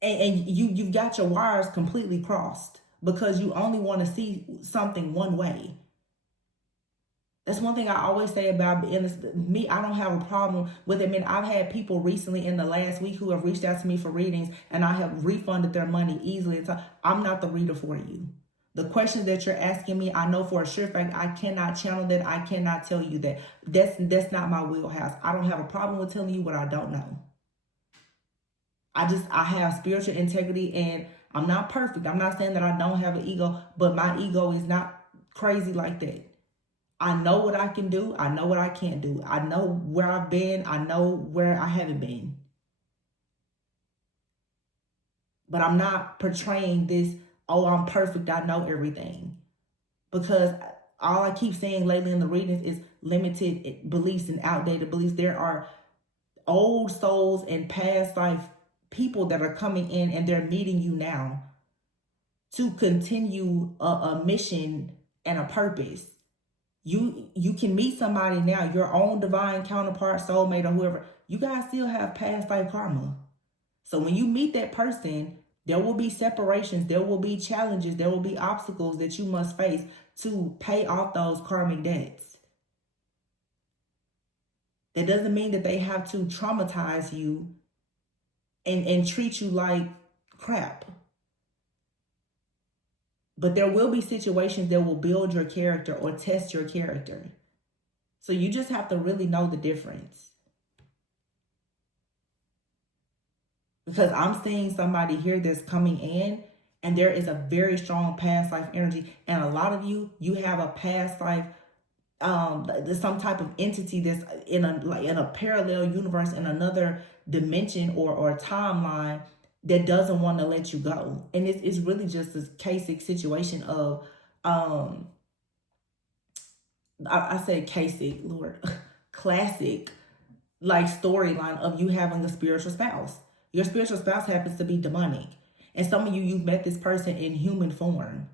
and you've got your wires completely crossed because you only want to see something one way. That's one thing I always say about me. I don't have a problem with it. I mean, I've had people recently in the last week who have reached out to me for readings, and I have refunded their money easily. So I'm not the reader for you. The questions that you're asking me, I know for a sure fact I cannot channel that. I cannot tell you that. That's not my wheelhouse. I don't have a problem with telling you what I don't know. I have spiritual integrity, and I'm not perfect. I'm not saying that I don't have an ego, but my ego is not crazy like that. I know what I can do. I know what I can't do. I know where I've been. I know where I haven't been. But I'm not portraying this, oh, I'm perfect, I know everything. Because all I keep saying lately in the readings is limited beliefs and outdated beliefs. There are old souls and past life people that are coming in, and they're meeting you now to continue a mission and a purpose. You can meet somebody now, your own divine counterpart, soulmate, or whoever. You guys still have past life karma. So when you meet that person, There will be separations. There will be challenges. There will be obstacles that you must face to pay off those karmic debts. That doesn't mean that they have to traumatize you and treat you like crap. But there will be situations that will build your character or test your character. So you just have to really know the difference. Because I'm seeing somebody here that's coming in and there is a very strong past life energy. And a lot of you have a past life, there's some type of entity that's in a parallel universe, in another dimension or timeline that doesn't want to let you go. And it's really just this basic situation of, I said basic, Lord, classic, like storyline of you having a spiritual spouse. Your spiritual spouse happens to be demonic. And some of you, you've met this person in human form.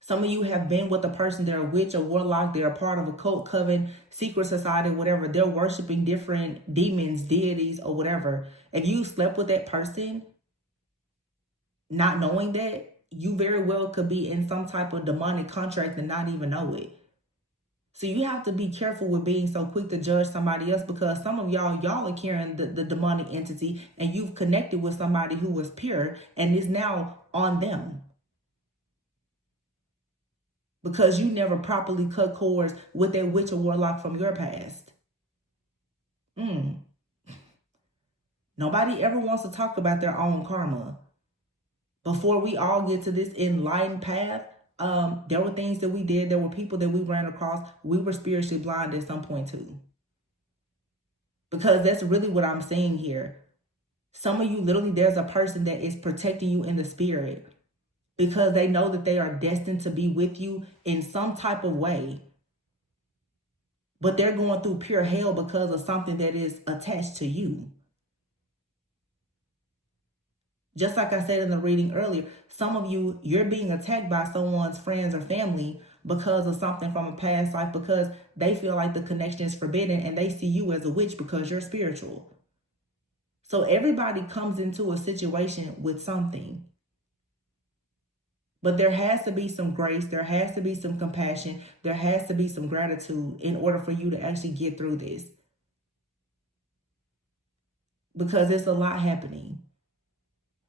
Some of you have been with a person, they're a witch, a warlock, they're a part of a cult, coven, secret society, whatever. They're worshiping different demons, deities, or whatever. If you slept with that person, not knowing that, you very well could be in some type of demonic contract and not even know it. So you have to be careful with being so quick to judge somebody else, because some of y'all are carrying the demonic entity and you've connected with somebody who was pure and is now on them. Because you never properly cut cords with that witch or warlock from your past. Nobody ever wants to talk about their own karma. Before we all get to this enlightened path, there were things that we did. There were people that we ran across. We were spiritually blind at some point too. Because that's really what I'm saying here. Some of you, literally, there's a person that is protecting you in the spirit because they know that they are destined to be with you in some type of way. But they're going through pure hell because of something that is attached to you. Just like I said in the reading earlier, some of you, you're being attacked by someone's friends or family because of something from a past life, because they feel like the connection is forbidden and they see you as a witch because you're spiritual. So everybody comes into a situation with something. But there has to be some grace. There has to be some compassion. There has to be some gratitude in order for you to actually get through this. Because it's a lot happening.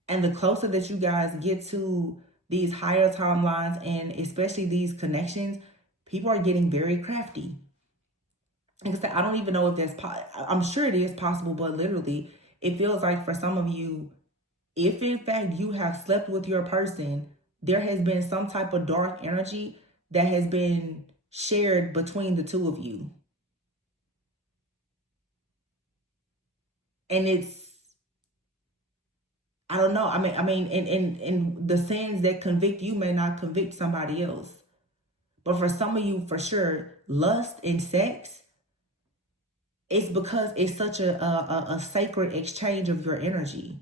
And the closer that you guys get to these higher timelines and especially these connections, people are getting very crafty. Like I said, I don't even know if that's I'm sure it is possible, but literally, it feels like for some of you, if in fact you have slept with your person, there has been some type of dark energy that has been shared between the two of you. And it's, I don't know. I mean, in the sins that convict you may not convict somebody else. But for some of you, for sure, lust and sex, it's because it's such a sacred exchange of your energy.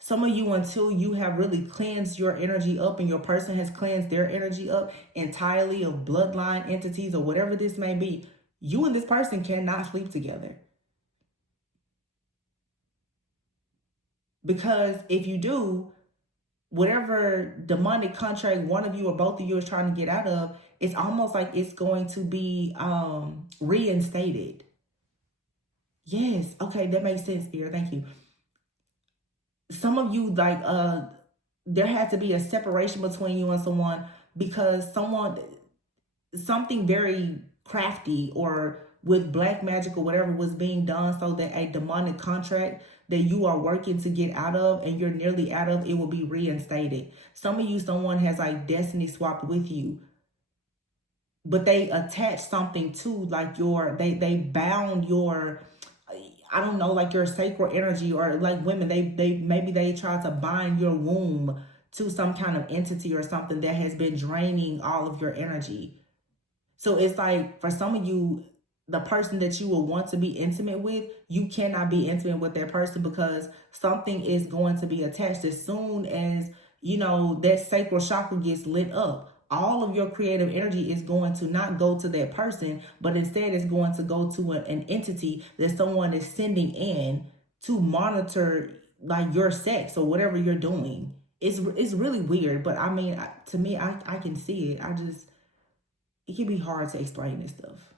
Some of you, until you have really cleansed your energy up and your person has cleansed their energy up entirely of bloodline entities or whatever this may be, you and this person cannot sleep together. Because if you do, whatever demonic contract one of you or both of you is trying to get out of, it's almost like it's going to be reinstated. Yes. Okay, that makes sense, Spirit. Thank you. Some of you, like, there has to be a separation between you and someone because something very crafty or with black magic or whatever was being done so that a demonic contract that you are working to get out of and you're nearly out of, it will be reinstated. Some of you, someone has like destiny swapped with you, but they attach something to like they bound your, I don't know, like your sacred energy, or like women, maybe they try to bind your womb to some kind of entity or something that has been draining all of your energy. So it's like for some of you, the person that you will want to be intimate with, you cannot be intimate with that person because something is going to be attached. As soon as, you know, that sacral chakra gets lit up, all of your creative energy is going to not go to that person, but instead it's going to go to an entity that someone is sending in to monitor like your sex or whatever you're doing. It's really weird, but I mean, to me, I can see it. It can be hard to explain this stuff.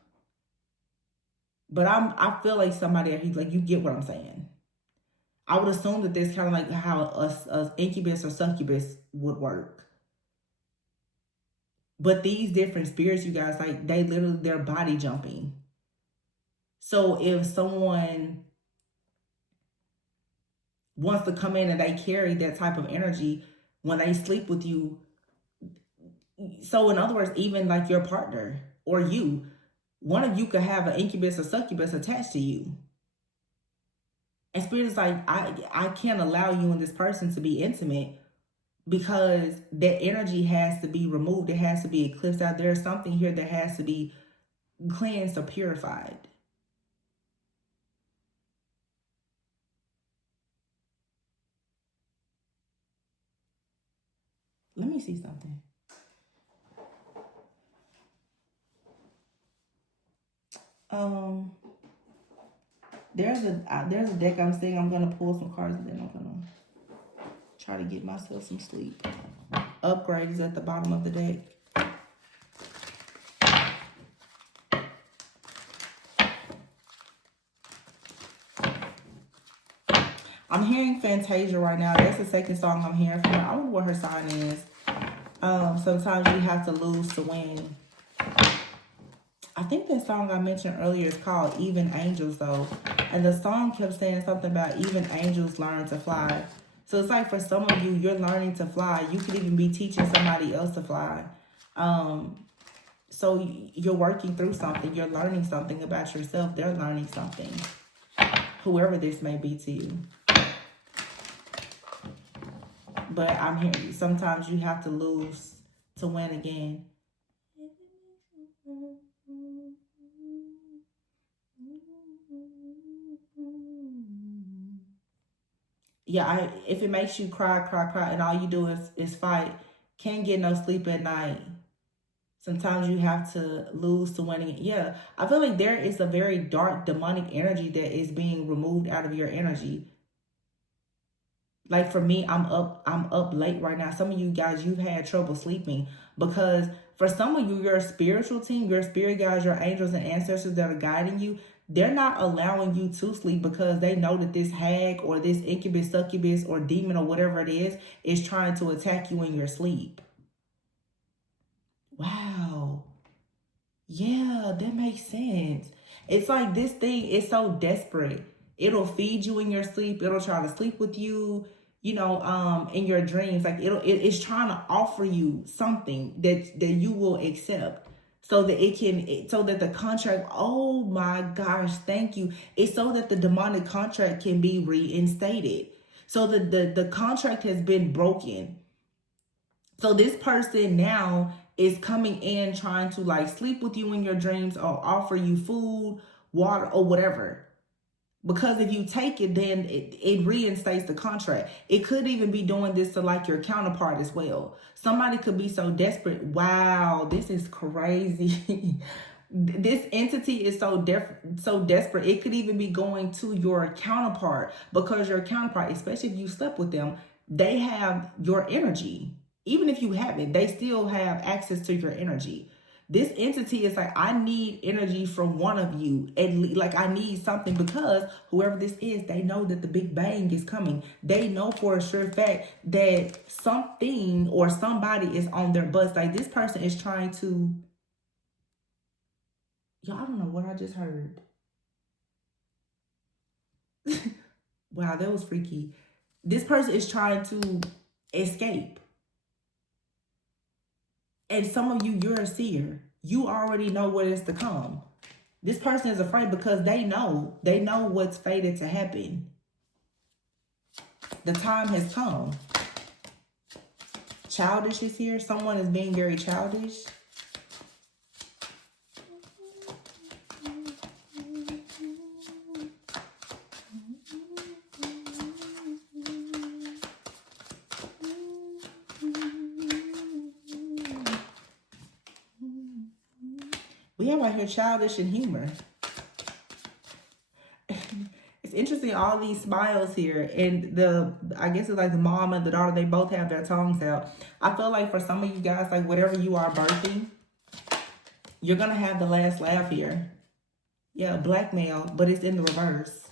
But I feel like somebody, like, you get what I'm saying. I would assume that this kind of like how a incubus or succubus would work. But these different spirits, you guys, like, they literally, they're body jumping. So if someone wants to come in and they carry that type of energy when they sleep with you, so in other words, even like your partner or you, one of you could have an incubus or succubus attached to you. And spirit is like, I can't allow you and this person to be intimate because that energy has to be removed. It has to be eclipsed out. There's something here that has to be cleansed or purified. Let me see something. There's a deck I'm seeing. I'm gonna pull some cards and then I'm gonna try to get myself some sleep. Upgrade is at the bottom of the deck. I'm hearing Fantasia right now. That's the second song I'm hearing from her. I wonder what her sign is. Sometimes you have to lose to win. I think that song I mentioned earlier is called Even Angels, though. And the song kept saying something about even angels learn to fly. So it's like for some of you, you're learning to fly. You could even be teaching somebody else to fly. So you're working through something. You're learning something about yourself. They're learning something. Whoever this may be to you. But I'm hearing sometimes you have to lose to win again. Yeah, if it makes you cry, and all you do is fight, can't get no sleep at night. Sometimes you have to lose to winning. Yeah, I feel like there is a very dark demonic energy that is being removed out of your energy. Like for me, I'm up late right now. Some of you guys, you've had trouble sleeping because for some of you, your spiritual team, your spirit guides, your angels and ancestors that are guiding you, they're not allowing you to sleep because they know that this hag or this incubus, succubus, or demon or whatever it is trying to attack you in your sleep. Wow. Yeah, that makes sense. It's like this thing is so desperate. It'll feed you in your sleep. It'll try to sleep with you, in your dreams. Like it's trying to offer you something that you will accept. So that so that the contract, oh my gosh, thank you. It's so that the demonic contract can be reinstated. So the contract has been broken. So this person now is coming in trying to like sleep with you in your dreams or offer you food, water, or whatever. Because if you take it, then it reinstates the contract. It could even be doing this to like your counterpart as well. Somebody could be so desperate. Wow, this is crazy. This entity is so desperate. It could even be going to your counterpart because your counterpart, especially if you slept with them, they have your energy. Even if you haven't, they still have access to your energy. This entity is like, I need energy from one of you. Like I need something because whoever this is, they know that the big bang is coming. They know for a sure fact that something or somebody is on their bus. Like this person is trying to, y'all, I don't know what I just heard. Wow, that was freaky. This person is trying to escape. And some of you, you're a seer. You already know what is to come. This person is afraid because they know what's fated to happen. The time has come. Childish is here. Someone is being very childish. We have right here childish and humor. interesting, all these smiles here. And I guess it's like the mom and the daughter, they both have their tongues out. I feel like for some of you guys, like whatever you are birthing, you're going to have the last laugh here. Yeah, blackmail, but it's in the reverse.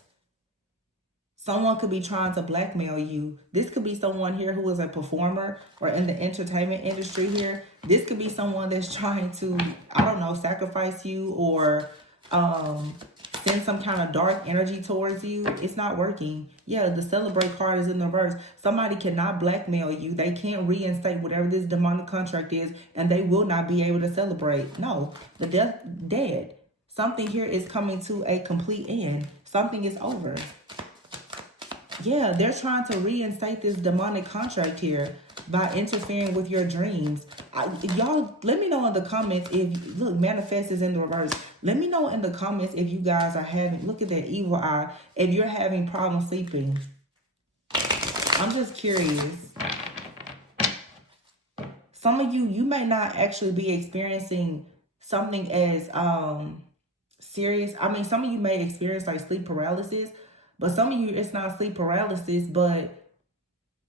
Someone could be trying to blackmail you. This could be someone here who is a performer or in the entertainment industry here. This could be someone that's trying to, I don't know, sacrifice you or send some kind of dark energy towards you. It's not working. Yeah, the celebrate card is in the reverse. Somebody cannot blackmail you. They can't reinstate whatever this demonic contract is, and they will not be able to celebrate. No, the death, dead. Something here is coming to a complete end. Something is over. Yeah, they're trying to reinstate this demonic contract here by interfering with your dreams. Y'all, let me know in the comments if, look, manifest is in the reverse. Let me know in the comments if you guys are having, look at that evil eye, if you're having problems sleeping. I'm just curious. Some of you may not actually be experiencing something as serious. I mean, some of you may experience like sleep paralysis, but some of you, it's not sleep paralysis, but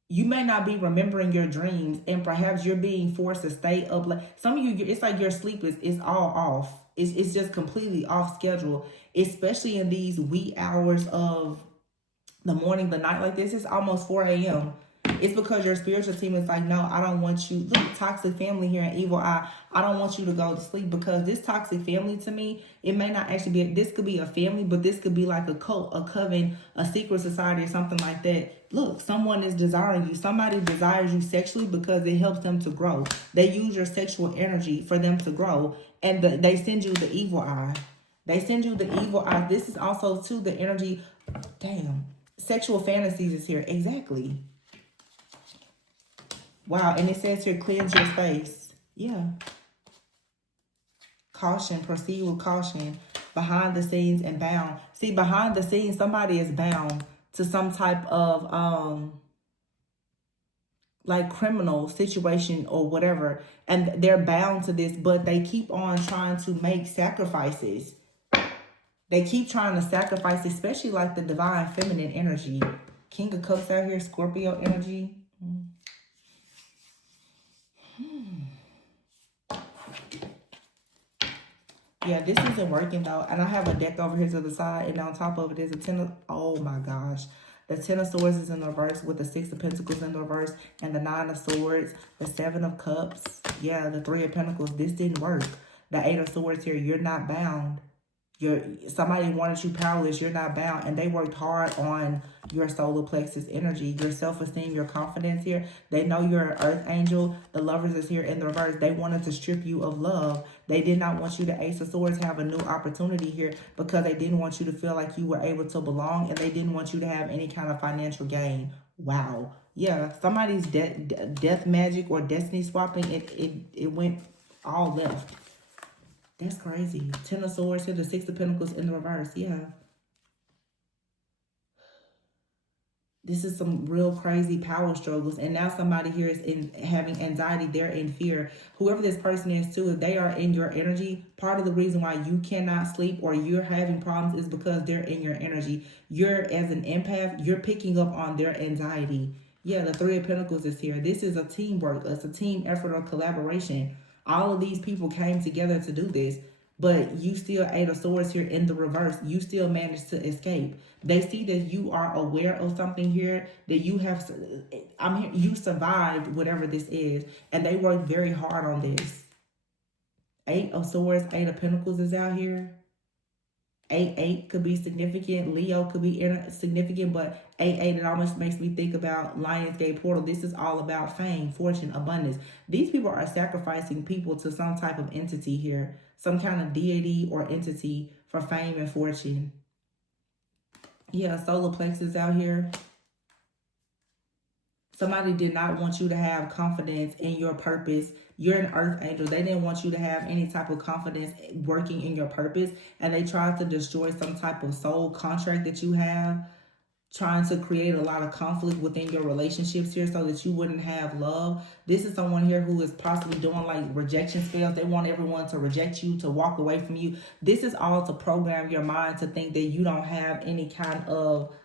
you may not be remembering your dreams, and perhaps you're being forced to stay up. Like some of you, it's like your sleep is all off. It's just completely off schedule, especially in these wee hours of the morning, the night like this. It's almost 4 a.m. It's because your spiritual team is like, no, I don't want you. Look, toxic family here in evil eye. I don't want you to go to sleep, because this toxic family to me, it may not actually be, this could be a family, but this could be like a cult, a coven, a secret society or something like that. Look, someone is desiring you. Somebody desires you sexually because it helps them to grow. They use your sexual energy for them to grow, and they send you the evil eye. They send you the evil eye. This is also too the energy. Damn. Sexual fantasies is here. Exactly. Wow, and it says here, cleanse your space. Yeah. Caution, proceed with caution. Behind the scenes and bound. See, behind the scenes, somebody is bound to some type of, like criminal situation or whatever. And they're bound to this, but they keep on trying to make sacrifices. They keep trying to sacrifice, especially like the divine feminine energy. King of Cups out here, Scorpio energy. Yeah, this isn't working though. And I have a deck over here to the side, and on top of it is a ten of, oh my gosh. The 10 of Swords is in the reverse with the 6 of Pentacles in the reverse, and the 9 of Swords, the 7 of Cups. Yeah, the 3 of Pentacles. This didn't work. The 8 of Swords here, you're not bound. Somebody wanted you powerless, you're not bound, and they worked hard on your solar plexus energy, your self-esteem, your confidence here. They know you're an earth angel. The Lovers is here in the reverse. They wanted to strip you of love. They did not want you to Ace of Swords have a new opportunity here, because they didn't want you to feel like you were able to belong, and they didn't want you to have any kind of financial gain. Wow. Yeah, somebody's death magic or destiny swapping, it went all left. That's crazy. 10 of Swords here, the 6 of Pentacles in the reverse. Yeah. This is some real crazy power struggles. And now somebody here is having anxiety. They're in fear. Whoever this person is too, if they are in your energy, part of the reason why you cannot sleep or you're having problems is because they're in your energy. You're, as an empath, you're picking up on their anxiety. Yeah, the 3 of Pentacles is here. This is a teamwork. It's a team effort or collaboration. All of these people came together to do this, but you still 8 of Swords here in the reverse. You still managed to escape. They see that you are aware of something here, that you have, you survived whatever this is, and they worked very hard on this. 8 of Swords, 8 of Pentacles is out here. 8 could be significant. Leo could be significant, but 8 it almost makes me think about Lionsgate Portal. This is all about fame, fortune, abundance. These people are sacrificing people to some type of entity here, some kind of deity or entity for fame and fortune. Yeah, solar plexus out here. Somebody did not want you to have confidence in your purpose. You're an earth angel. They didn't want you to have any type of confidence working in your purpose. And they tried to destroy some type of soul contract that you have. trying to create a lot of conflict within your relationships here so that you wouldn't have love. This is someone here who is possibly doing like rejection spells. They want everyone to reject you, to walk away from you. This is all to program your mind to think that you don't have any kind of,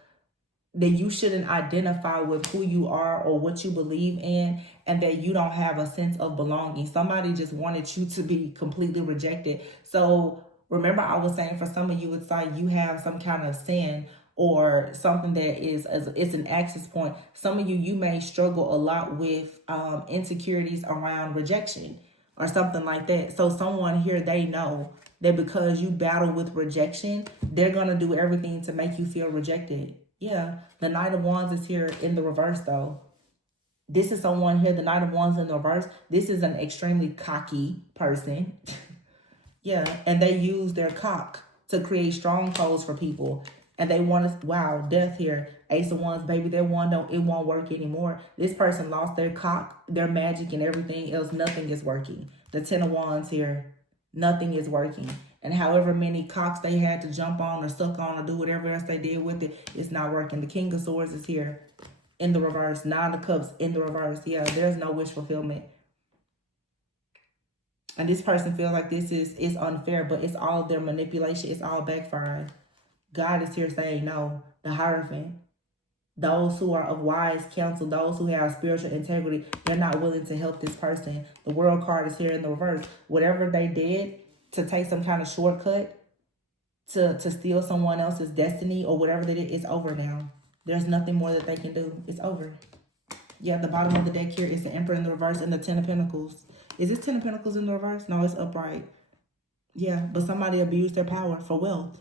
that you shouldn't identify with who you are or what you believe in, and that you don't have a sense of belonging. Somebody just wanted you to be completely rejected. So remember, I was saying for some of you, it's like you have some kind of sin or something that is, it's an access point. Some of you, you may struggle a lot with insecurities around rejection or something like that. So someone here, they know that because you battle with rejection, they're going to do everything to make you feel rejected. Yeah, the Knight of Wands is here in the reverse, though. This is someone here, the Knight of Wands in the reverse. This is an extremely cocky person. Yeah, and they use their cock to create strongholds for people. And they want to, wow, death here. Ace of Wands, baby, their wand it won't work anymore. This person lost their cock, their magic, and everything else. Nothing is working. The Ten of Wands here, nothing is working. And however many cocks they had to jump on or suck on or do whatever else they did with it, it's not working. The King of Swords is here in the reverse. Nine of Cups in the reverse. Yeah, there's no wish fulfillment. And this person feels like this is unfair, but it's all their manipulation. It's all backfiring. God is here saying no. The Hierophant. Those who are of wise counsel, those who have spiritual integrity, they're not willing to help this person. The World card is here in the reverse. Whatever they did to take some kind of shortcut to steal someone else's destiny or whatever they did, it's over now. There's nothing more that they can do. It's over. Yeah, the bottom of the deck here is the Emperor in the reverse and the Ten of Pentacles. Is this Ten of Pentacles in the reverse? No, it's upright. Yeah, but somebody abused their power for wealth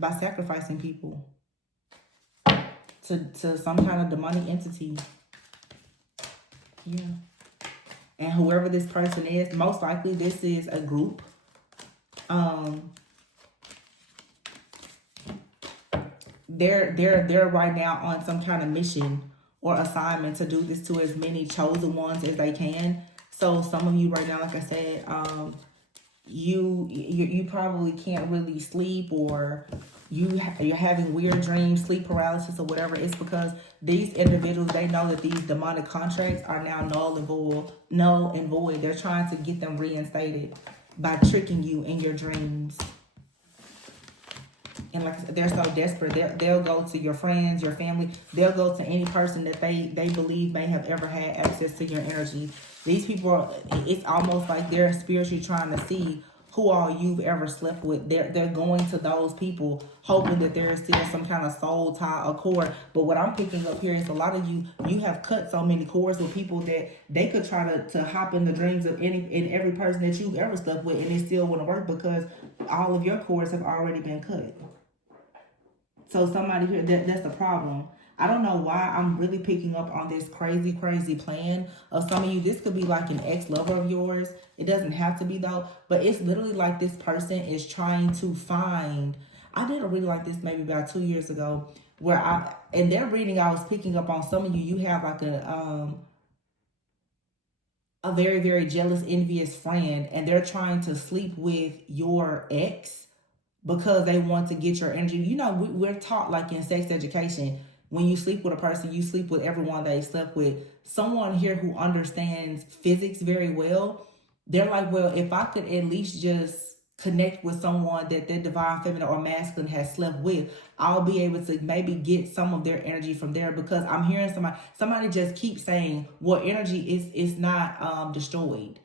by sacrificing people to some kind of demonic entity. Yeah. And whoever this person is, most likely this is a group. They're right now on some kind of mission or assignment to do this to as many chosen ones as they can. So some of you right now, like I said, you probably can't really sleep, or you're having weird dreams, sleep paralysis or whatever. It's because these individuals, they know that these demonic contracts are now null and void. They're trying to get them reinstated by tricking you in your dreams. And like I said, they're so desperate. They'll go to your friends, your family. They'll go to any person that they believe may have ever had access to your energy. These people, it's almost like they're spiritually trying to see who all you've ever slept with. They're going to those people, hoping that there's still some kind of soul tie or cord. But what I'm picking up here is a lot of you have cut so many cords with people that they could try to hop in the dreams of every person that you've ever slept with, and it still wouldn't work because all of your cords have already been cut. So somebody here, that's the problem. I don't know why I'm really picking up on this crazy plan of some of you. This could be like an ex-lover of yours. It doesn't have to be though, but it's literally like this person is trying to find. I did a reading like this maybe about 2 years ago where in their reading, I was picking up on some of you have like a very, very jealous, envious friend, and they're trying to sleep with your ex because they want to get your energy. You know, we're taught like in sex education, when you sleep with a person, you sleep with everyone they slept with. Someone here who understands physics very well, they're like, well, if I could at least just connect with someone that their divine feminine or masculine has slept with, I'll be able to maybe get some of their energy from there, because I'm hearing somebody just keep saying, well, energy is not destroyed.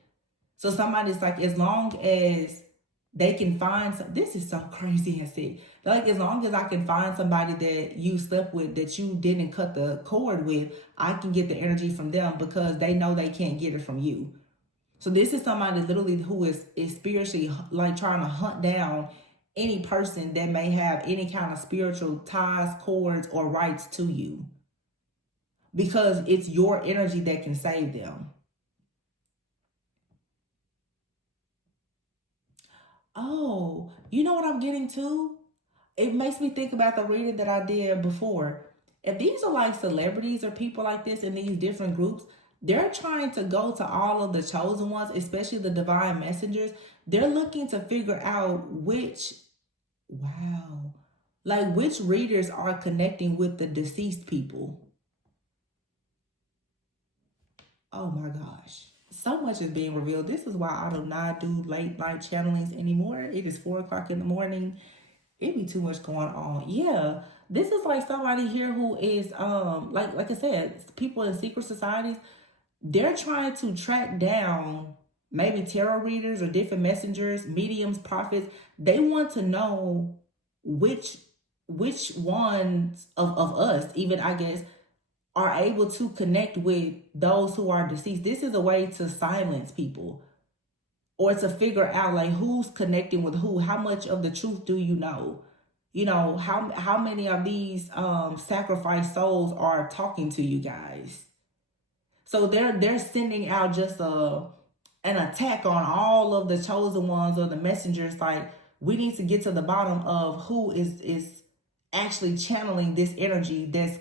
So somebody's like, as long as they can find this is so crazy and sick. Like, as long as I can find somebody that you slept with that you didn't cut the cord with, I can get the energy from them because they know they can't get it from you. So this is somebody literally who is spiritually like trying to hunt down any person that may have any kind of spiritual ties, cords, or rights to you, because it's your energy that can save them. Oh, you know what I'm getting to? It makes me think about the reading that I did before. If these are like celebrities or people like this in these different groups, they're trying to go to all of the chosen ones, especially the divine messengers. They're looking to figure out which, wow. Like, which readers are connecting with the deceased people? Oh my gosh. So much is being revealed. This is why I do not do late night channelings anymore. It is 4 o'clock in the morning. It be too much going on. Yeah. This is like somebody here who is like I said, people in secret societies, they're trying to track down maybe tarot readers or different messengers, mediums, prophets. They want to know which ones of us, even I guess, are able to connect with those who are deceased. This is a way to silence people or to figure out like who's connecting with who. How much of the truth do you know? You know, how many of these sacrificed souls are talking to you guys? So they're sending out just an attack on all of the chosen ones or the messengers. Like, we need to get to the bottom of who is actually channeling this energy that's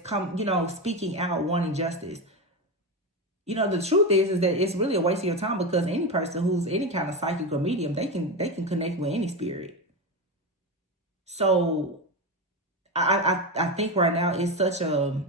speaking out, wanting justice. You know, the truth is that it's really a waste of your time, because any person who's any kind of psychic or medium, they can connect with any spirit. So I think right now it's such a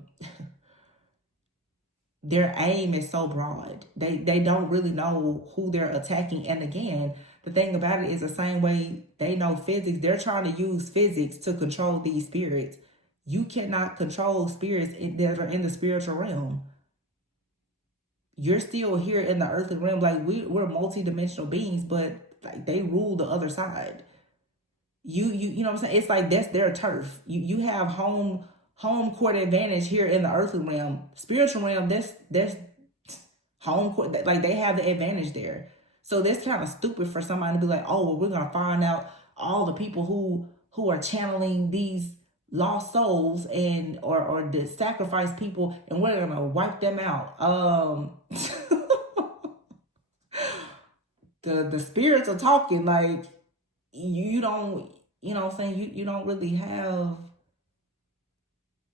their aim is so broad. They don't really know who they're attacking. And again, the thing about it is the same way they know physics, they're trying to use physics to control these spirits. You cannot control spirits that are in the spiritual realm. You're still here in the earthly realm. Like, we're multi-dimensional beings, but like they rule the other side. You know what I'm saying? It's like that's their turf. You have home court advantage here in the earthly realm. Spiritual realm, that's home court. Like, they have the advantage there. So that's kind of stupid for somebody to be like, oh, well, we're gonna find out all the people who are channeling these lost souls and or the sacrifice people, and we're gonna wipe them out. The spirits are talking. Like, you don't, you know what I'm saying, you don't really have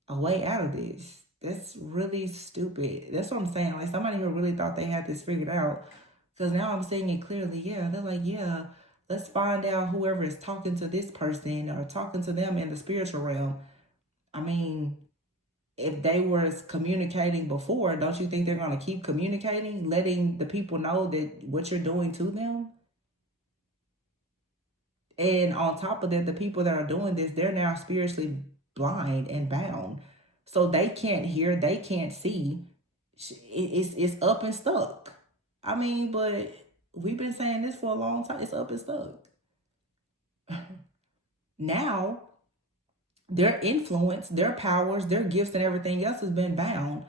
a way out of this. That's really stupid. That's what I'm saying. Like, somebody who really thought they had this figured out, because now I'm seeing it clearly. Yeah, they're like, yeah, let's find out whoever is talking to this person or talking to them in the spiritual realm. I mean, if they were communicating before, don't you think they're going to keep communicating, letting the people know that what you're doing to them? And on top of that, the people that are doing this, they're now spiritually blind and bound. So they can't hear, they can't see. It's up and stuck. I mean, but we've been saying this for a long time. It's up and stuck. Now, their influence, their powers, their gifts, and everything else has been bound.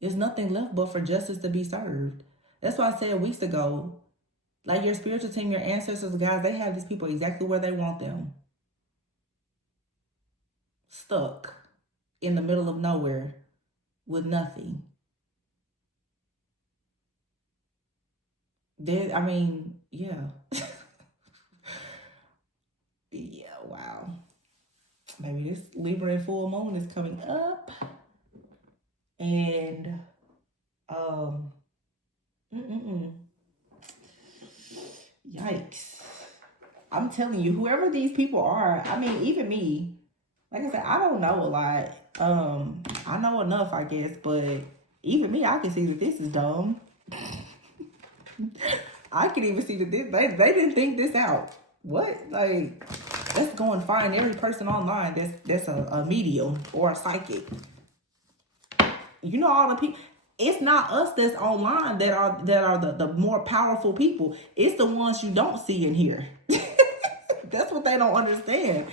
There's nothing left but for justice to be served. That's why I said weeks ago, like, your spiritual team, your ancestors, guys, they have these people exactly where they want them. Stuck in the middle of nowhere with nothing. I mean, yeah. Yeah, wow. Maybe this Libra and full moon is coming up. And, yikes. I'm telling you, whoever these people are, I mean, even me, like I said, I don't know a lot. I know enough, I guess, but even me, I can see that this is dumb. I can even see that they didn't think this out. What? Like, let's go and find every person online that's a medium or a psychic. You know, all the people. It's not us that's online that are the more powerful people. It's the ones you don't see in here. That's what they don't understand.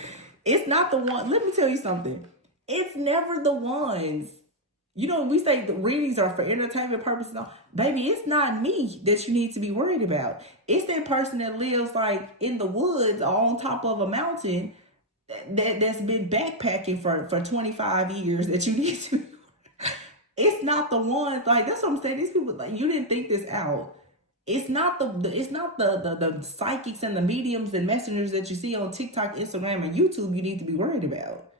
It's not the one. Let me tell you something. It's never the ones. You know, we say the readings are for entertainment purposes. No, baby, it's not me that you need to be worried about. It's that person that lives like in the woods or on top of a mountain that's been backpacking for 25 years that you need to. It's not the ones, like, that's what I'm saying. These people, like, you didn't think this out. It's not the psychics and the mediums and messengers that you see on TikTok, Instagram, and YouTube you need to be worried about.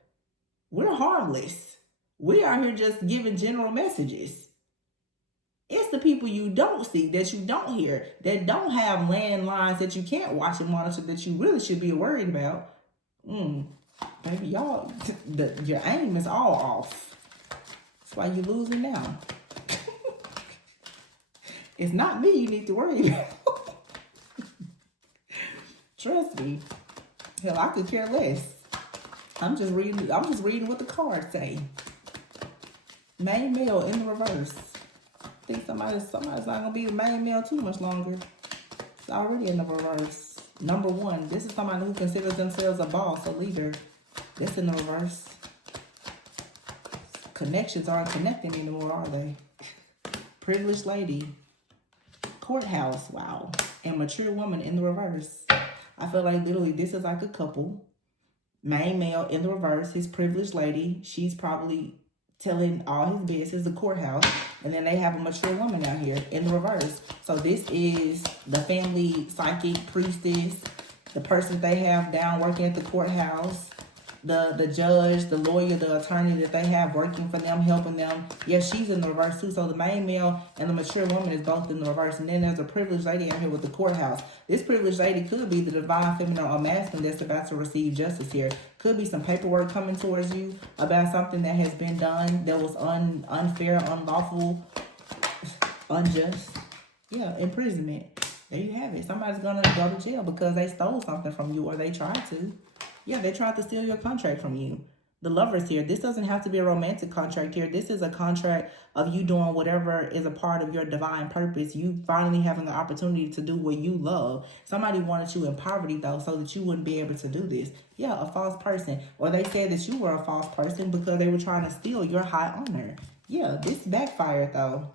We're harmless. We are here just giving general messages. It's the people you don't see, that you don't hear, that don't have landlines that you can't watch and monitor, that you really should be worried about. Baby, y'all, your aim is all off. That's why you're losing now. It's not me you need to worry about. Trust me. Hell, I could care less. I'm just reading what the cards say. Main male in the reverse. I think somebody's not gonna be the main male too much longer. It's already in the reverse. Number one, this is somebody who considers themselves a boss, a leader. That's in the reverse. Connections aren't connecting anymore, are they? Privileged lady. Courthouse, wow. And mature woman in the reverse. I feel like literally this is like a couple. Main male in the reverse, his privileged lady. She's probably telling all his business, the courthouse. And then they have a mature woman out here in the reverse. So this is the family psychic priestess, the person they have down working at the courthouse, the judge, the lawyer, the attorney that they have working for them, helping them. Yes, she's in the reverse too. So the main male and the mature woman is both in the reverse. And then there's a privileged lady out here with the courthouse. This privileged lady could be the divine feminine or masculine that's about to receive justice here. Could be some paperwork coming towards you about something that has been done that was unfair, unlawful, unjust. Yeah, imprisonment. There you have it. Somebody's going to go to jail because they stole something from you or they tried to. Yeah, they tried to steal your contract from you. The Lovers here. This doesn't have to be a romantic contract here. This is a contract of you doing whatever is a part of your divine purpose. You finally having the opportunity to do what you love. Somebody wanted you in poverty, though, so that you wouldn't be able to do this. Yeah, a false person. Or they said that you were a false person because they were trying to steal your high honor. Yeah, this backfired, though.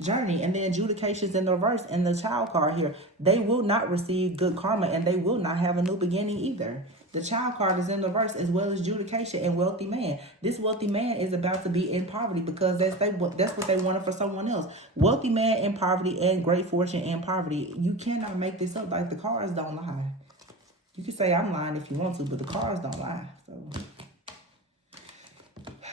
Journey, and the adjudications in the reverse and the child card here. They will not receive good karma and they will not have a new beginning either. The child card is in the reverse as well as adjudication and wealthy man. This wealthy man is about to be in poverty because that's what they wanted for someone else. Wealthy man in poverty and great fortune in poverty. You cannot make this up. Like, the cards don't lie. You can say I'm lying if you want to, but the cards don't lie. So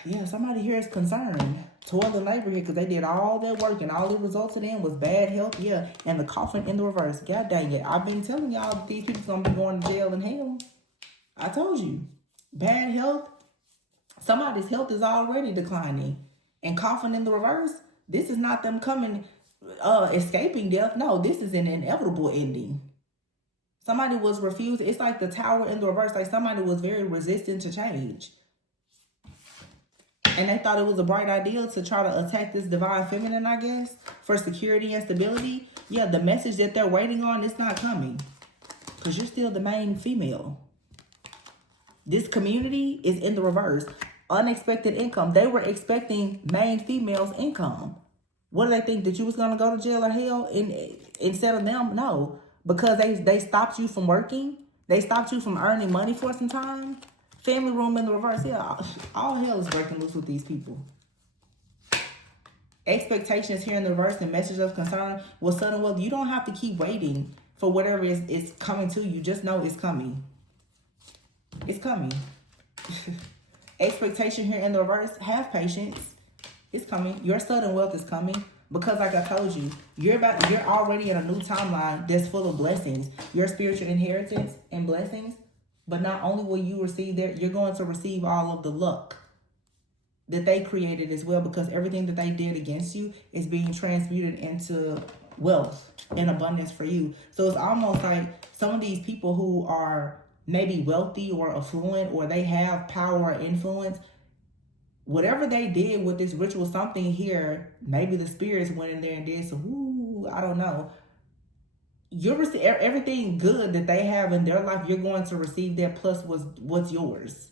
yeah, somebody here is concerned. Toilet labor here because they did all that work and all it resulted in was bad health. Yeah, and the coffin in the reverse. God dang it. I've been telling y'all that these people's going to be going to jail in hell. I told you. Bad health. Somebody's health is already declining. And coffin in the reverse, this is not them coming, escaping death. No, this is an inevitable ending. Somebody was refused. It's like the Tower in the reverse. Like somebody was very resistant to change. And they thought it was a bright idea to try to attack this divine feminine, I guess, for security and stability. Yeah, the message that they're waiting on is not coming. Because you're still the main female. This community is in the reverse. Unexpected income. They were expecting main females' income. What do they think? That you was going to go to jail or hell instead of them? No. Because they stopped you from working. They stopped you from earning money for some time. Family room in the reverse. Yeah, all hell is breaking loose with these people. Expectations here in the reverse and message of concern. Well, sudden wealth, you don't have to keep waiting for whatever is coming to you. Just know it's coming. It's coming. Expectation here in the reverse. Have patience. It's coming. Your sudden wealth is coming. Because like I told you, you're already in a new timeline that's full of blessings. Your spiritual inheritance and blessings. But not only will you receive that, you're going to receive all of the luck that they created as well, because everything that they did against you is being transmuted into wealth and abundance for you. So it's almost like some of these people who are maybe wealthy or affluent, or they have power or influence, whatever they did with this ritual, something here, maybe the spirits went in there and did some, I don't know. You're receiving everything good that they have in their life. You're going to receive that plus what's yours,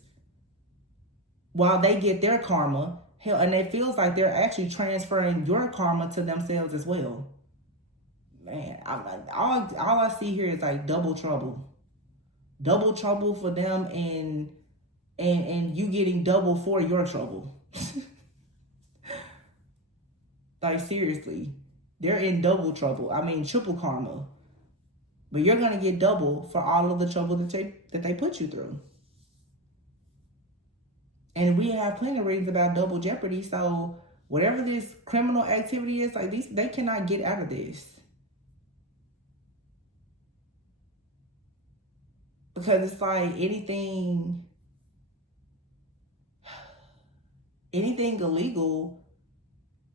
while they get their karma. Hell, and it feels like they're actually transferring your karma to themselves as well. Man, all I see here is like double trouble for them, and you getting double for your trouble. Like seriously, they're in double trouble. I mean triple karma. But you're going to get double for all of the trouble that they put you through. And we have plenty of readings about double jeopardy. So whatever this criminal activity is, like they cannot get out of this. Because it's like anything anything illegal,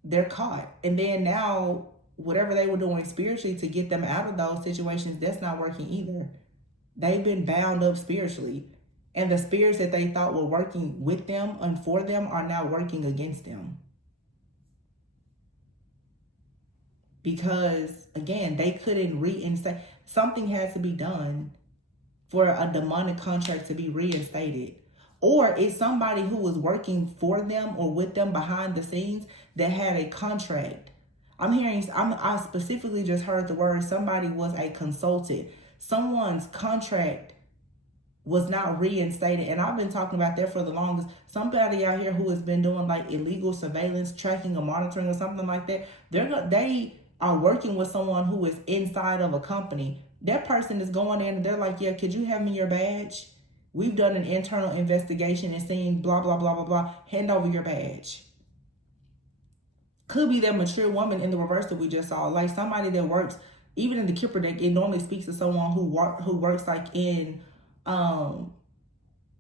they're caught. And then now, whatever they were doing spiritually to get them out of those situations, that's not working either. They've been bound up spiritually. And the spirits that they thought were working with them and for them are now working against them. Because, again, they couldn't reinstate. Something has to be done for a demonic contract to be reinstated. Or it's somebody who was working for them or with them behind the scenes that had a contract. I specifically just heard the word somebody was a consultant. Someone's contract was not reinstated. And I've been talking about that for the longest. Somebody out here who has been doing like illegal surveillance, tracking or monitoring or something like that, they are working with someone who is inside of a company. That person is going in and they're like, yeah, could you hand me your badge? We've done an internal investigation and seen blah, blah, blah, blah, blah. Hand over your badge. Could be that mature woman in the reverse that we just saw. Like somebody that works, even in the Kipper deck, it normally speaks to someone who works like in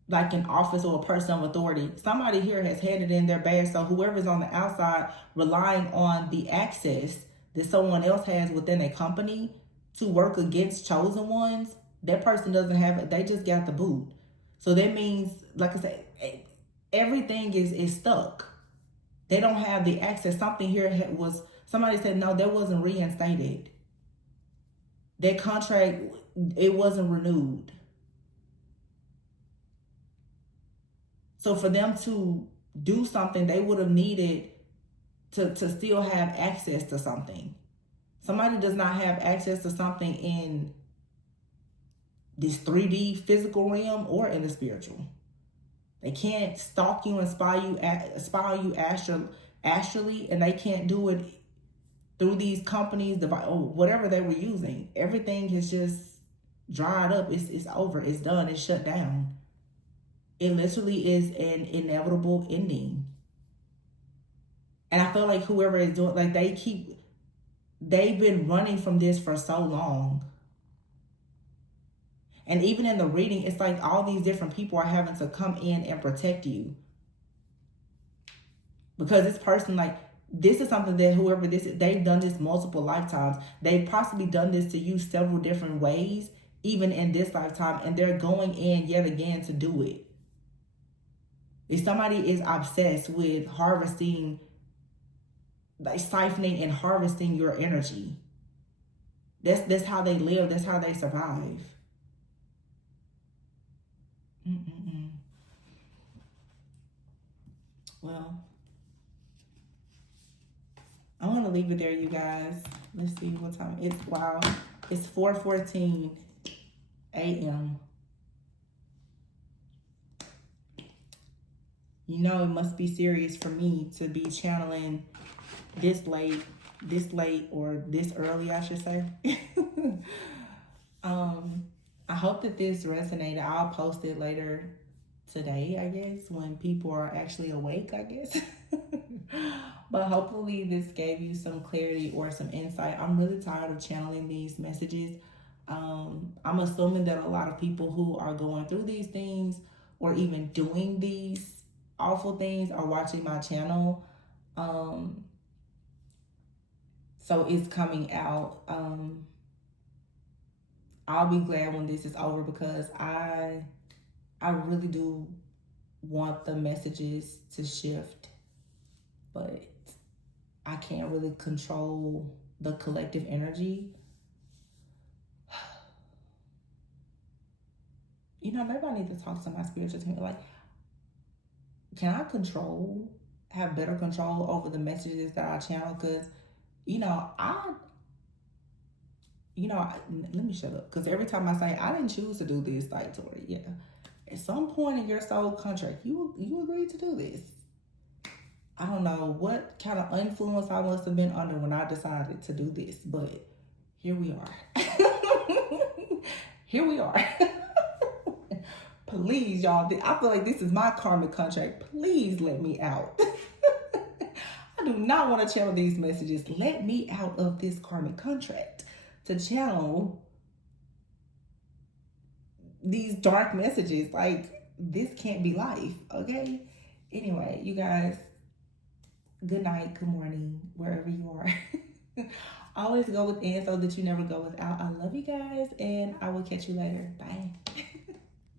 like an office or a person of authority. Somebody here has handed in their badge. So whoever's on the outside relying on the access that someone else has within a company to work against chosen ones, that person doesn't have it. They just got the boot. So that means, like I said, everything is stuck. They don't have the access. Something here somebody said, no, that wasn't reinstated. That contract, it wasn't renewed. So for them to do something, they would have needed to still have access to something. Somebody does not have access to something in this 3D physical realm or in the spiritual. They can't stalk you and spy you astrally, and they can't do it through these companies, or whatever they were using. Everything has just dried up. It's over. It's done. It's shut down. It literally is an inevitable ending. And I feel like whoever is doing, like they've been running from this for so long. And even in the reading, it's like all these different people are having to come in and protect you. Because this person, like, this is something that whoever this is, they've done this multiple lifetimes. They've possibly done this to you several different ways, even in this lifetime. And they're going in yet again to do it. If somebody is obsessed with harvesting, like siphoning and harvesting your energy, that's how they live. That's how they survive. Well, I'm going to leave it there, you guys. Let's see what time. It's 4:14 a.m. You know it must be serious for me to be channeling this late, or this early, I should say. I hope that this resonated. I'll post it later today, I guess, when people are actually awake, I guess. But hopefully this gave you some clarity or some insight. I'm really tired of channeling these messages. I'm assuming that a lot of people who are going through these things or even doing these awful things are watching my channel. So it's coming out. I'll be glad when this is over, because I really do want the messages to shift, but I can't really control the collective energy. You know, maybe I need to talk to my spiritual team. Like, can I have better control over the messages that I channel? Because, let me shut up. Because every time I say, I didn't choose to do this, like, Tori, yeah. At some point in your soul contract, you agreed to do this. I don't know what kind of influence I must have been under when I decided to do this, but here we are. Here we are. Please, y'all, I feel like this is my karmic contract. Please let me out. I do not want to channel these messages. Let me out of this karmic contract to channel these dark messages. Like, this can't be life, okay? Anyway, you guys, good night, good morning, wherever you are. Always go within so that you never go without. I love you guys, and I will catch you later. Bye.